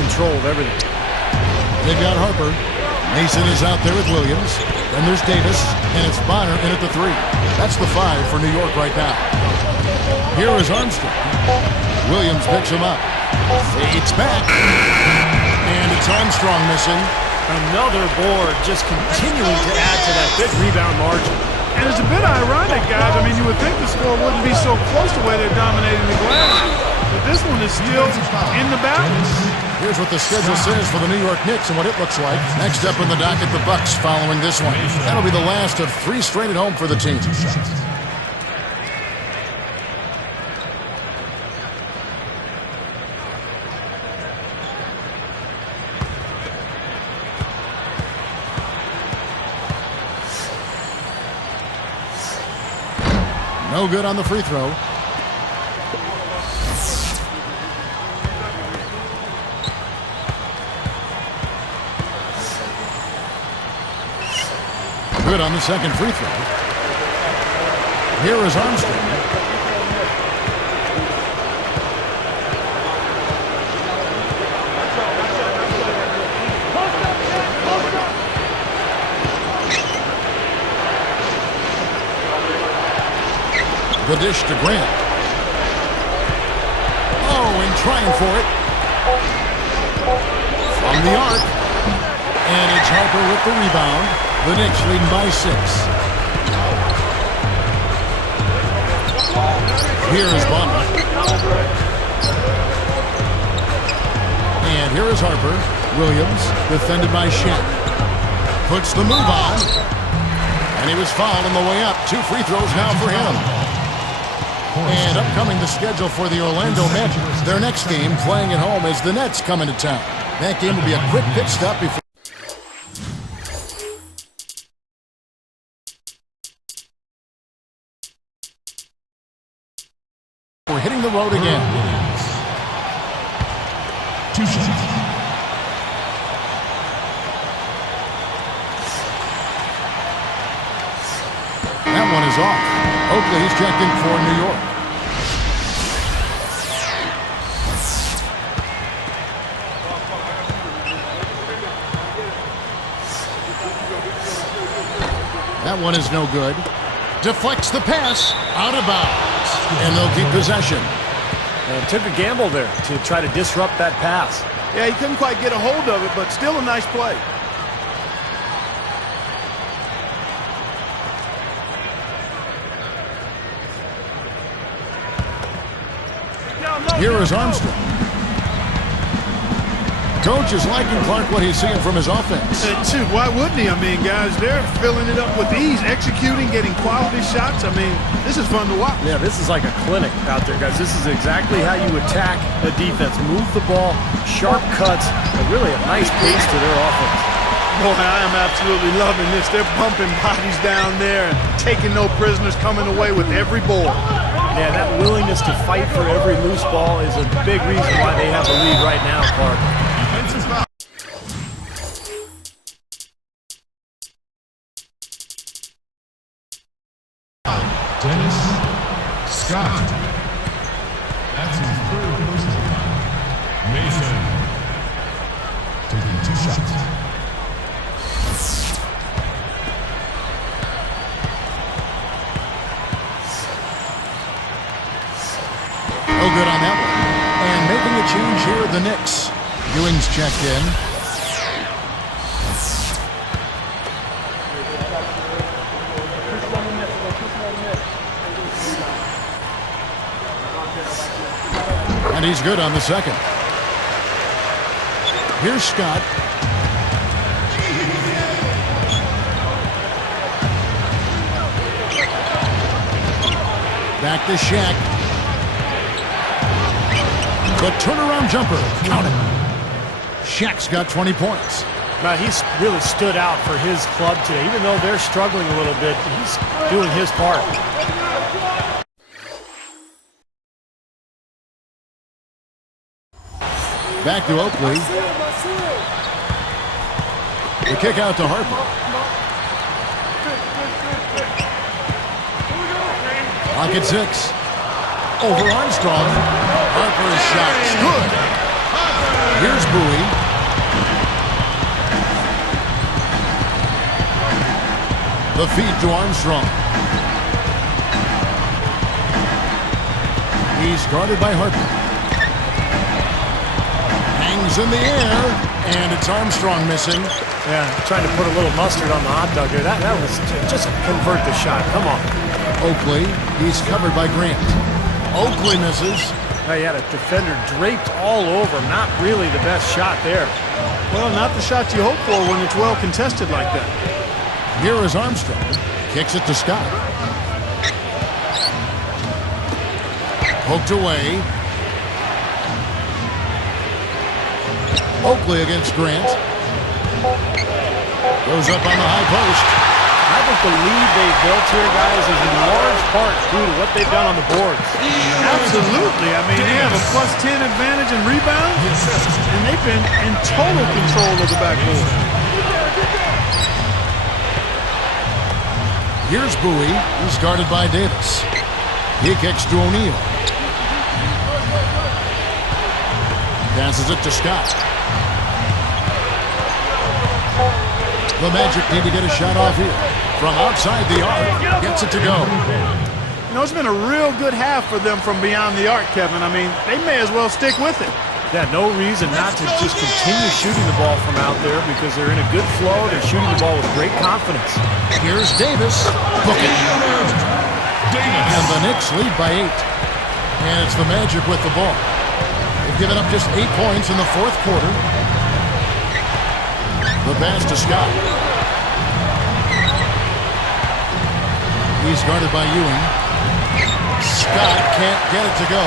control of everything. They've got Harper. Mason is out there with Williams. Then there's Davis, and it's Bonner in at the 3. That's the 5 for New York right now. Here is Armstrong. Williams picks him up. Fades back. And it's Armstrong missing. Another board just continuing to add to that big rebound margin. And it's a bit ironic, guys. I mean, you would think the score wouldn't be so close to where they're dominating the glass. But this one is still in the balance. Here's what the schedule says for the New York Knicks and what it looks like. Next up in the docket, the Bucks following this one. That'll be the last of 3 straight at home for the team. No good on the free throw. Good on the second free throw. Here is Armstrong. The dish to Grant. Oh, and trying for it. From the arc. And it's Harper with the rebound. The Knicks leading by 6. Here is Bonner. And here is Harper. Williams, defended by Shaq. Puts the move on. And he was fouled on the way up. 2 free throws now for him. And upcoming the schedule for the Orlando Magic. Their next game playing at home as the Nets come into town. That game will be a quick pit stop before. We're hitting the road again. 2 shots. That one is off. Oakley, he's checked in for New York. That one is no good. Deflects the pass. Out of bounds. And they'll keep possession. And took a gamble there to try to disrupt that pass. Yeah, he couldn't quite get a hold of it, but still a nice play. Here is Armstrong. Coach is liking Clark what he's seeing from his offense. Shoot, why wouldn't he? I mean, guys, they're filling it up with ease, executing, getting quality shots. I mean, this is fun to watch. Yeah, this is like a clinic out there, guys. This is exactly how you attack a defense. Move the ball, sharp cuts, and really a nice pace to their offense. Boy, I am absolutely loving this. They're pumping bodies down there and taking no prisoners, coming away with every ball. Yeah, that willingness to fight for every loose ball is a big reason why they have the lead right now, Clark. Dennis Scott. That's his third personal foul. Mason taking 2 shots. No good on that one. And making a change here, the Knicks. Ewing's checked in. And he's good on the second. Here's Scott. Back to Shaq. The turnaround jumper. Count it. Shaq's got 20 points. Now, he's really stood out for his club today. Even though they're struggling a little bit, he's doing his part. Back to Oakley. The kick out to Harper. Clock at 6. Over Armstrong. Harper's shot's good. Here's Bowie. The feed to Armstrong. He's guarded by Harper. Hangs in the air, and it's Armstrong missing. Yeah, trying to put a little mustard on the hot dog there. That was just convert the shot. Come on. Oakley, he's covered by Grant. Oakley misses. Now you had a defender draped all over. Not really the best shot there. Well, not the shot you hope for when it's well contested like that. Here is Armstrong. Kicks it to Scott. Poked away. Oakley against Grant. Goes up on the high post. I think the lead they've built here, guys, is in large part due to what they've done on the boards. Absolutely. I mean, they have a +10 advantage in rebounds, and they've been in total control of the backboard. Here's Bowie. He's guarded by Davis. He kicks to O'Neal. Passes it to Scott. The Magic need to get a shot off here. From outside the arc, gets it to go. You know, it's been a real good half for them from beyond the arc, Kevin. I mean, they may as well stick with it. Yeah, no reason not to just continue shooting the ball from out there because they're in a good flow. They're shooting the ball with great confidence. Here's Davis. Book it. And the Knicks lead by 8. And it's the Magic with the ball. They've given up just 8 points in the fourth quarter. The pass to Scott. He's guarded by Ewing. Scott can't get it to go.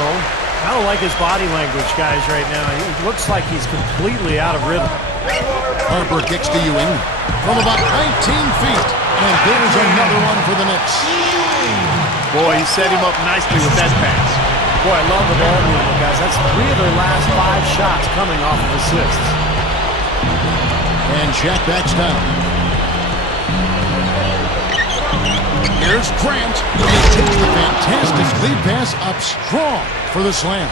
I don't like his body language, guys, right now. It looks like he's completely out of rhythm. Harper kicks to Ewing from about 19 feet. And there's another one for the Knicks. Boy, he set him up nicely with that pass. Boy, I love the ball movement, guys. That's 3 of their last 5 shots coming off of assists. And Shaq backs down. Here's Grant. He takes the fantastic lead pass up strong for the slam.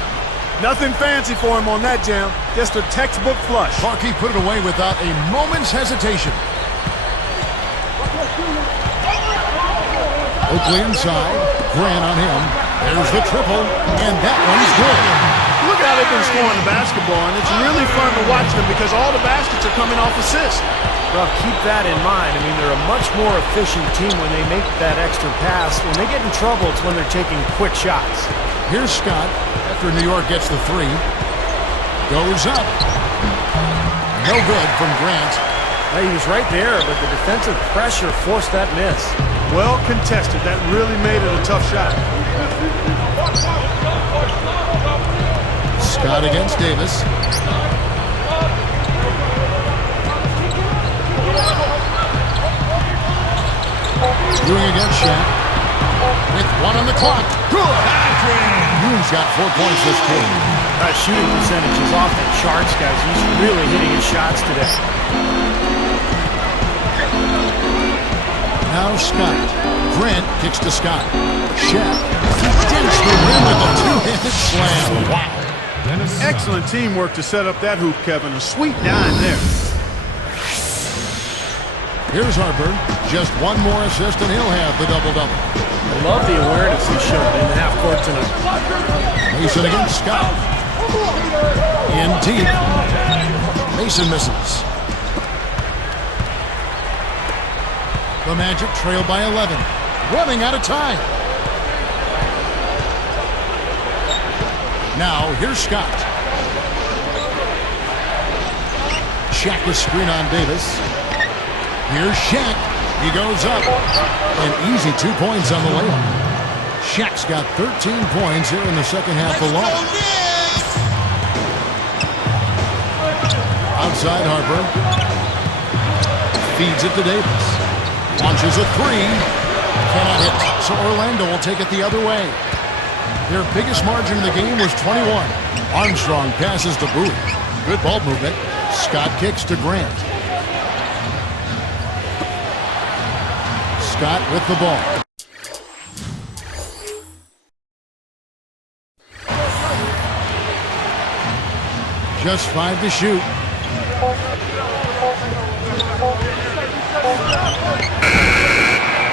Nothing fancy for him on that jam. Just a textbook flush. Clarkey put it away without a moment's hesitation. Oakley inside. Grant on him. There's the triple. And that one's good. Look at how they've been scoring the basketball, and it's really fun to watch them because all the baskets are coming off assists. Well, keep that in mind. I mean, they're a much more efficient team when they make that extra pass. When they get in trouble, it's when they're taking quick shots. Here's Scott after New York gets the 3. Goes up. No good from Grant. He was right there, but the defensive pressure forced that miss. Well contested. That really made it a tough shot. Scott against Davis. Ewing against Shaq. With 1 on the clock. Good! Ewing's got 4 points this quarter. Shooting percentage is off the charts, guys. He's really hitting his shots today. Now Scott. Grant kicks to Scott. Shaq. He digs the rim with a 2-handed slam. Wow. Excellent teamwork to set up that hoop, Kevin. A sweet dime there. Here's Harper. Just 1 more assist and he'll have the double-double. I love the awareness he's shown in the half court tonight. Mason against Scott. In deep. Mason misses. The Magic trail by 11. Running out of time. Now, here's Scott. Shaq with screen on Davis. Here's Shaq. He goes up. An easy 2 points on the layup. Shaq's got 13 points here in the second half alone. Outside Harper. Feeds it to Davis. Launches a 3. Cannot hit. So Orlando will take it the other way. Their biggest margin in the game was 21. Armstrong passes to Bowie. Good ball movement. Scott kicks to Grant. Scott with the ball. Just 5 to shoot.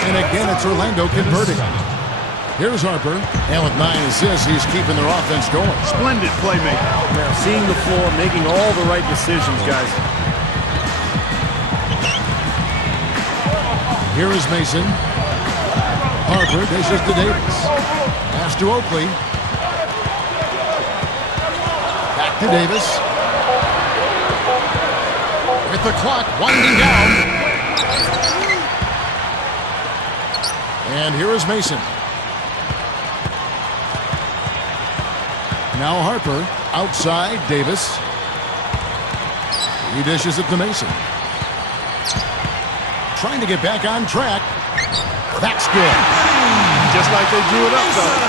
And again, it's Orlando converting. Here's Harper, and with 9 assists, he's keeping their offense going. Splendid playmaker. Now, seeing the floor, making all the right decisions, guys. Here is Mason. Harper dishes to Davis. Pass to Oakley. Back to Davis. With the clock winding down. And here is Mason. Now Harper, outside Davis. He dishes it to Mason. Trying to get back on track. That's good. Just like they drew it up, though.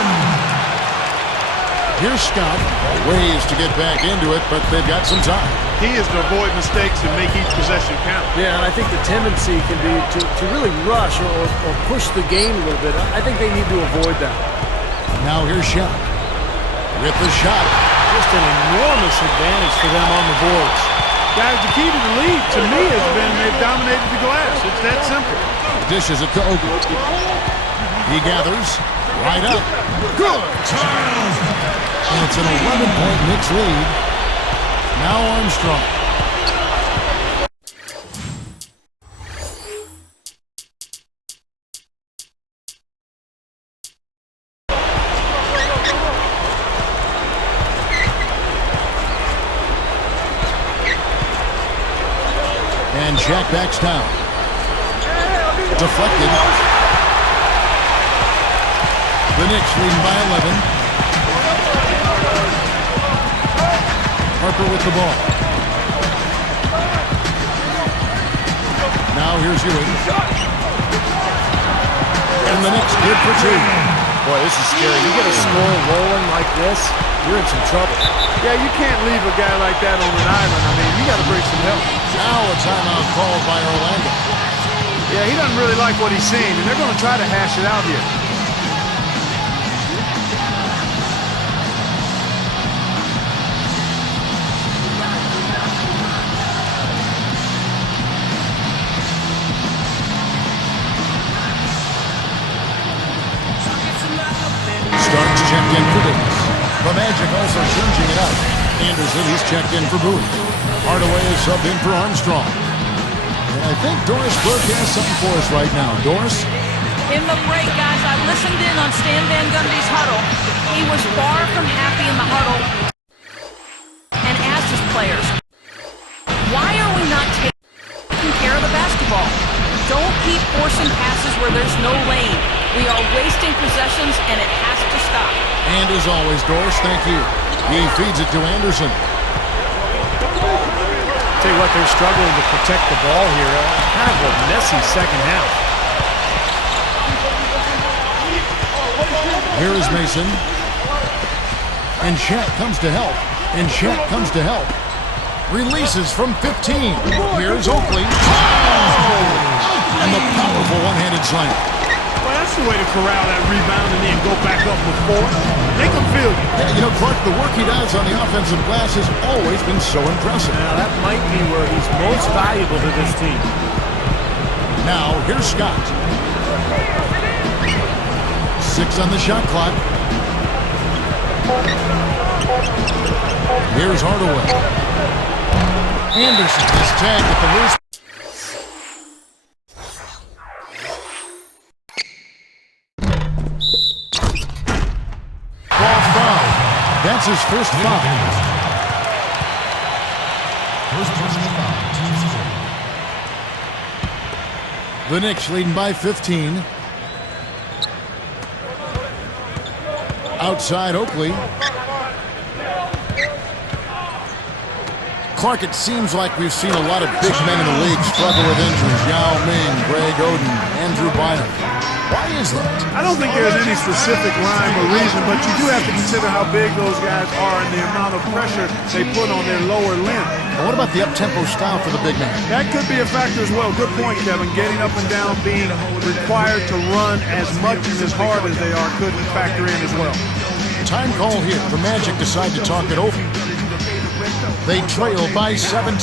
Here's Scott. Ways to get back into it, but they've got some time. He is to avoid mistakes and make each possession count. Yeah, and I think the tendency can be to really rush or push the game a little bit. I think they need to avoid that. Now here's Shaq with the shot. Just an enormous advantage for them on the boards. Guys, the key to the lead, to me, has been they've dominated the glass. It's that simple. Dishes it to Oakley. He gathers. Right up. Good. And it's an 11-point Knicks lead. Now Armstrong. And Shaq backs down. Deflected. The Knicks leading by 11. Harper with the ball. Now here's Ewing. And the Knicks good for two. Boy, this is scary. You get a score rolling like this, you're in some trouble. Yeah, you can't leave a guy like that on an island. I mean, you got to bring some help. Now a timeout called by Orlando. Yeah, he doesn't really like what he's seeing, and they're going to try to hash it out here. Starks checked in for Davis. The Magic also changing it up. Anderson, he's checked in for Bowie. Hardaway is subbed in for Armstrong. And I think Doris Burke has something for us right now. Doris? In the break, guys, I listened in on Stan Van Gundy's huddle. He was far from happy in the huddle and asked his players, why are we not taking care of the basketball? Don't keep forcing passes where there's no lane. We are wasting possessions, and it has to stop. And as always, Doris, thank you. He feeds it to Anderson. Tell you what, they're struggling to protect the ball here. Kind of a messy second half. Here is Mason. And Shaq comes to help. And Shaq comes to help. Releases from 15. Here's Oakley. Oh! And the powerful one-handed slam. Well, that's the way to corral that rebound and then go back up with four. Make them feel you. Yeah, you know, Clark, the work he does on the offensive glass has always been so impressive. Now, that might be where he's most valuable to this team. Now, here's Scott. 6 on the shot clock. Here's Hardaway. Anderson is tagged at the loose. That's his first foul. First personal foul. The Knicks leading by 15. Outside Oakley. Clark, it seems like we've seen a lot of big men in the league struggle with injuries. Yao Ming, Greg Oden, Andrew Bynum. Why is that? I don't think there's any specific rhyme or reason, but you do have to consider how big those guys are and the amount of pressure they put on their lower limb. Well, what about the up-tempo style for the big man? That could be a factor as well. Good point, Kevin. Getting up and down, being required to run as much and as hard as they are could factor in as well. Time call here. The Magic decide to talk it over. They trail by 17.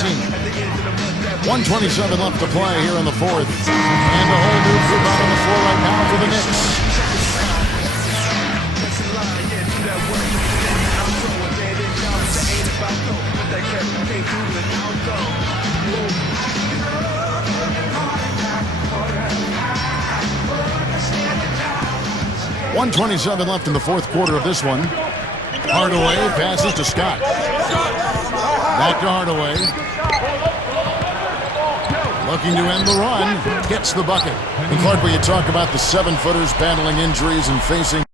1:27 left to play here in the fourth. And a whole new group out on the floor right now for the Knicks. .127 left in the fourth quarter of this one. Hardaway passes to Scott. Back to Hardaway. Looking to end the run. Gets the bucket. And Clark, when you talk about the 7-footers battling injuries and facing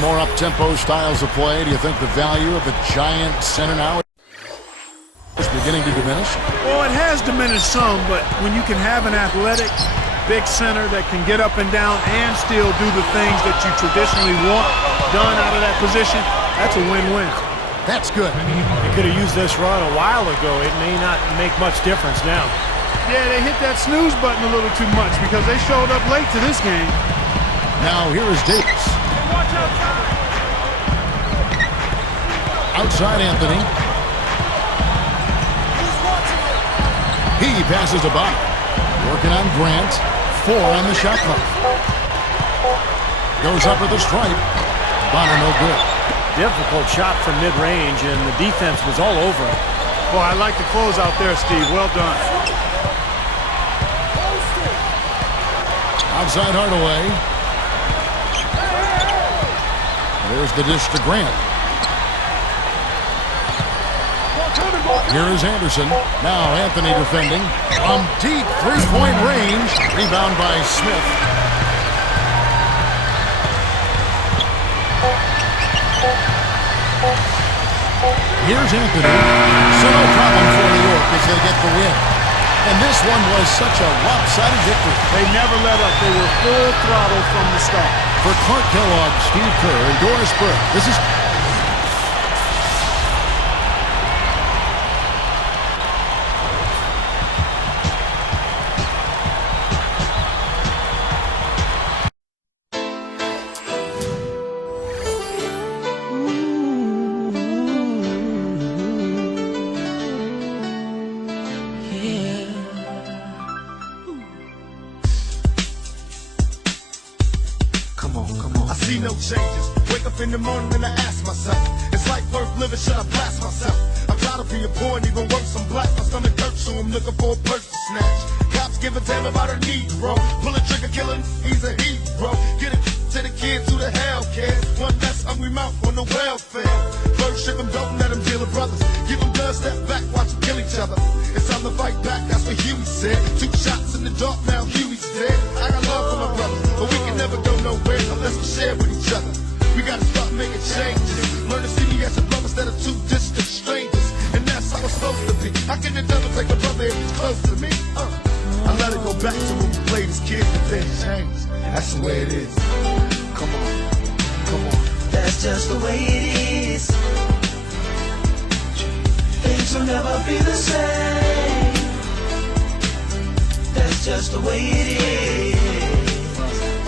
more up-tempo styles of play, do you think the value of a giant center now is beginning to diminish? Well, it has diminished some, but when you can have an athletic, big center that can get up and down and still do the things that you traditionally want done out of that position, that's a win-win. That's good. They could have used this run a while ago. It may not make much difference now. Yeah, they hit that snooze button a little too much because they showed up late to this game. Now here is Davis. Outside Anthony. He passes the ball. Working on Grant. 4 on the shot clock. Goes up with a stripe. Bonner no good. Difficult shot from mid-range, and the defense was all over it. Boy, I like the close out there, Steve. Well done. Outside Hardaway. There's the dish to Grant. Here is Anderson. Now Anthony defending. From deep three-point range. Rebound by Smith. Here's Anthony. So no problem for New York as they get the win. And this one was such a lopsided victory. They never let up. They were full throttle from the start. For Clark Kellogg, Steve Kerr, and Doris Burke, this is... See no changes. Wake up in the morning and I ask myself, is life worth living? Should I blast myself? I'm tired of being poor and even worse, I'm black. My stomach hurts, so I'm looking for a purse to snatch. Cops give a damn about a Negro. Pull a trigger, killing, he's a hero. Get it to the kids who the hell cares. One less hungry mouth on the welfare. First ship them, don't let them deal with brothers. Give them guns, step back, watch them kill each other. It's time to fight back, that's what Huey said. 2 shots in the dark, now Huey's dead. I got love for my brothers, but we can never go nowhere unless we share with each other. We gotta start making changes. Learn to see me as a brother instead of 2 distant strangers. And that's how it's supposed to be. How can the devil take a brother if he's close to me? I let it go back to when we played as kids and things changed. That's the way it is. Come on, come on. That's just the way it is. Things will never be the same. That's just the way it is.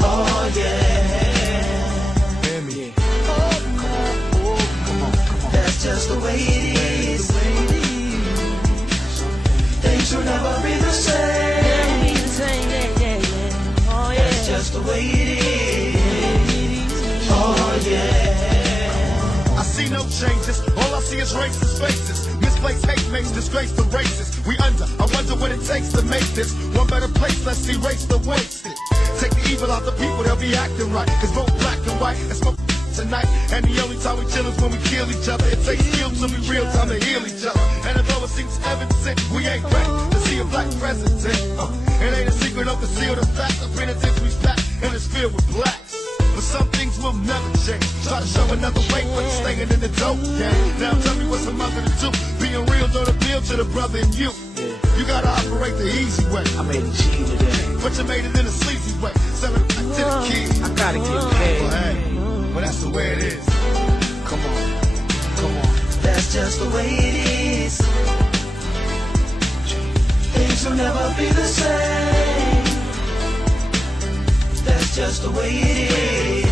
Oh yeah. That's just the way it is. Things will never be the same. Oh yeah. That's just the way it is. Oh yeah. I see no changes. All I see is racist faces. Misplaced hate makes disgrace to races. We under. I wonder what it takes to make this one better place. Let's erase the wasted. Take the evil out the people, they'll be acting right. Cause both black and white and smoke tonight. And the only time we chill is when we kill each other. It takes skill to be real time to heal each other. And although it seems evident, we ain't ready to see a black president. It ain't a secret, don't conceal the fact. The penitentiary's packed and it's filled with blacks. But some things will never change. Try to show another way, but it's staying in the dope game. Now tell me what's a mother to do. Being real don't appeal to the brother in you. You gotta operate the easy way. I made it cheap today. But you made it in a sleazy way. Selling it back to the kids. I gotta get paid. Well, hey, well, that's the way it is. Come on, come on. That's just the way it is. Things will never be the same. That's just the way it is.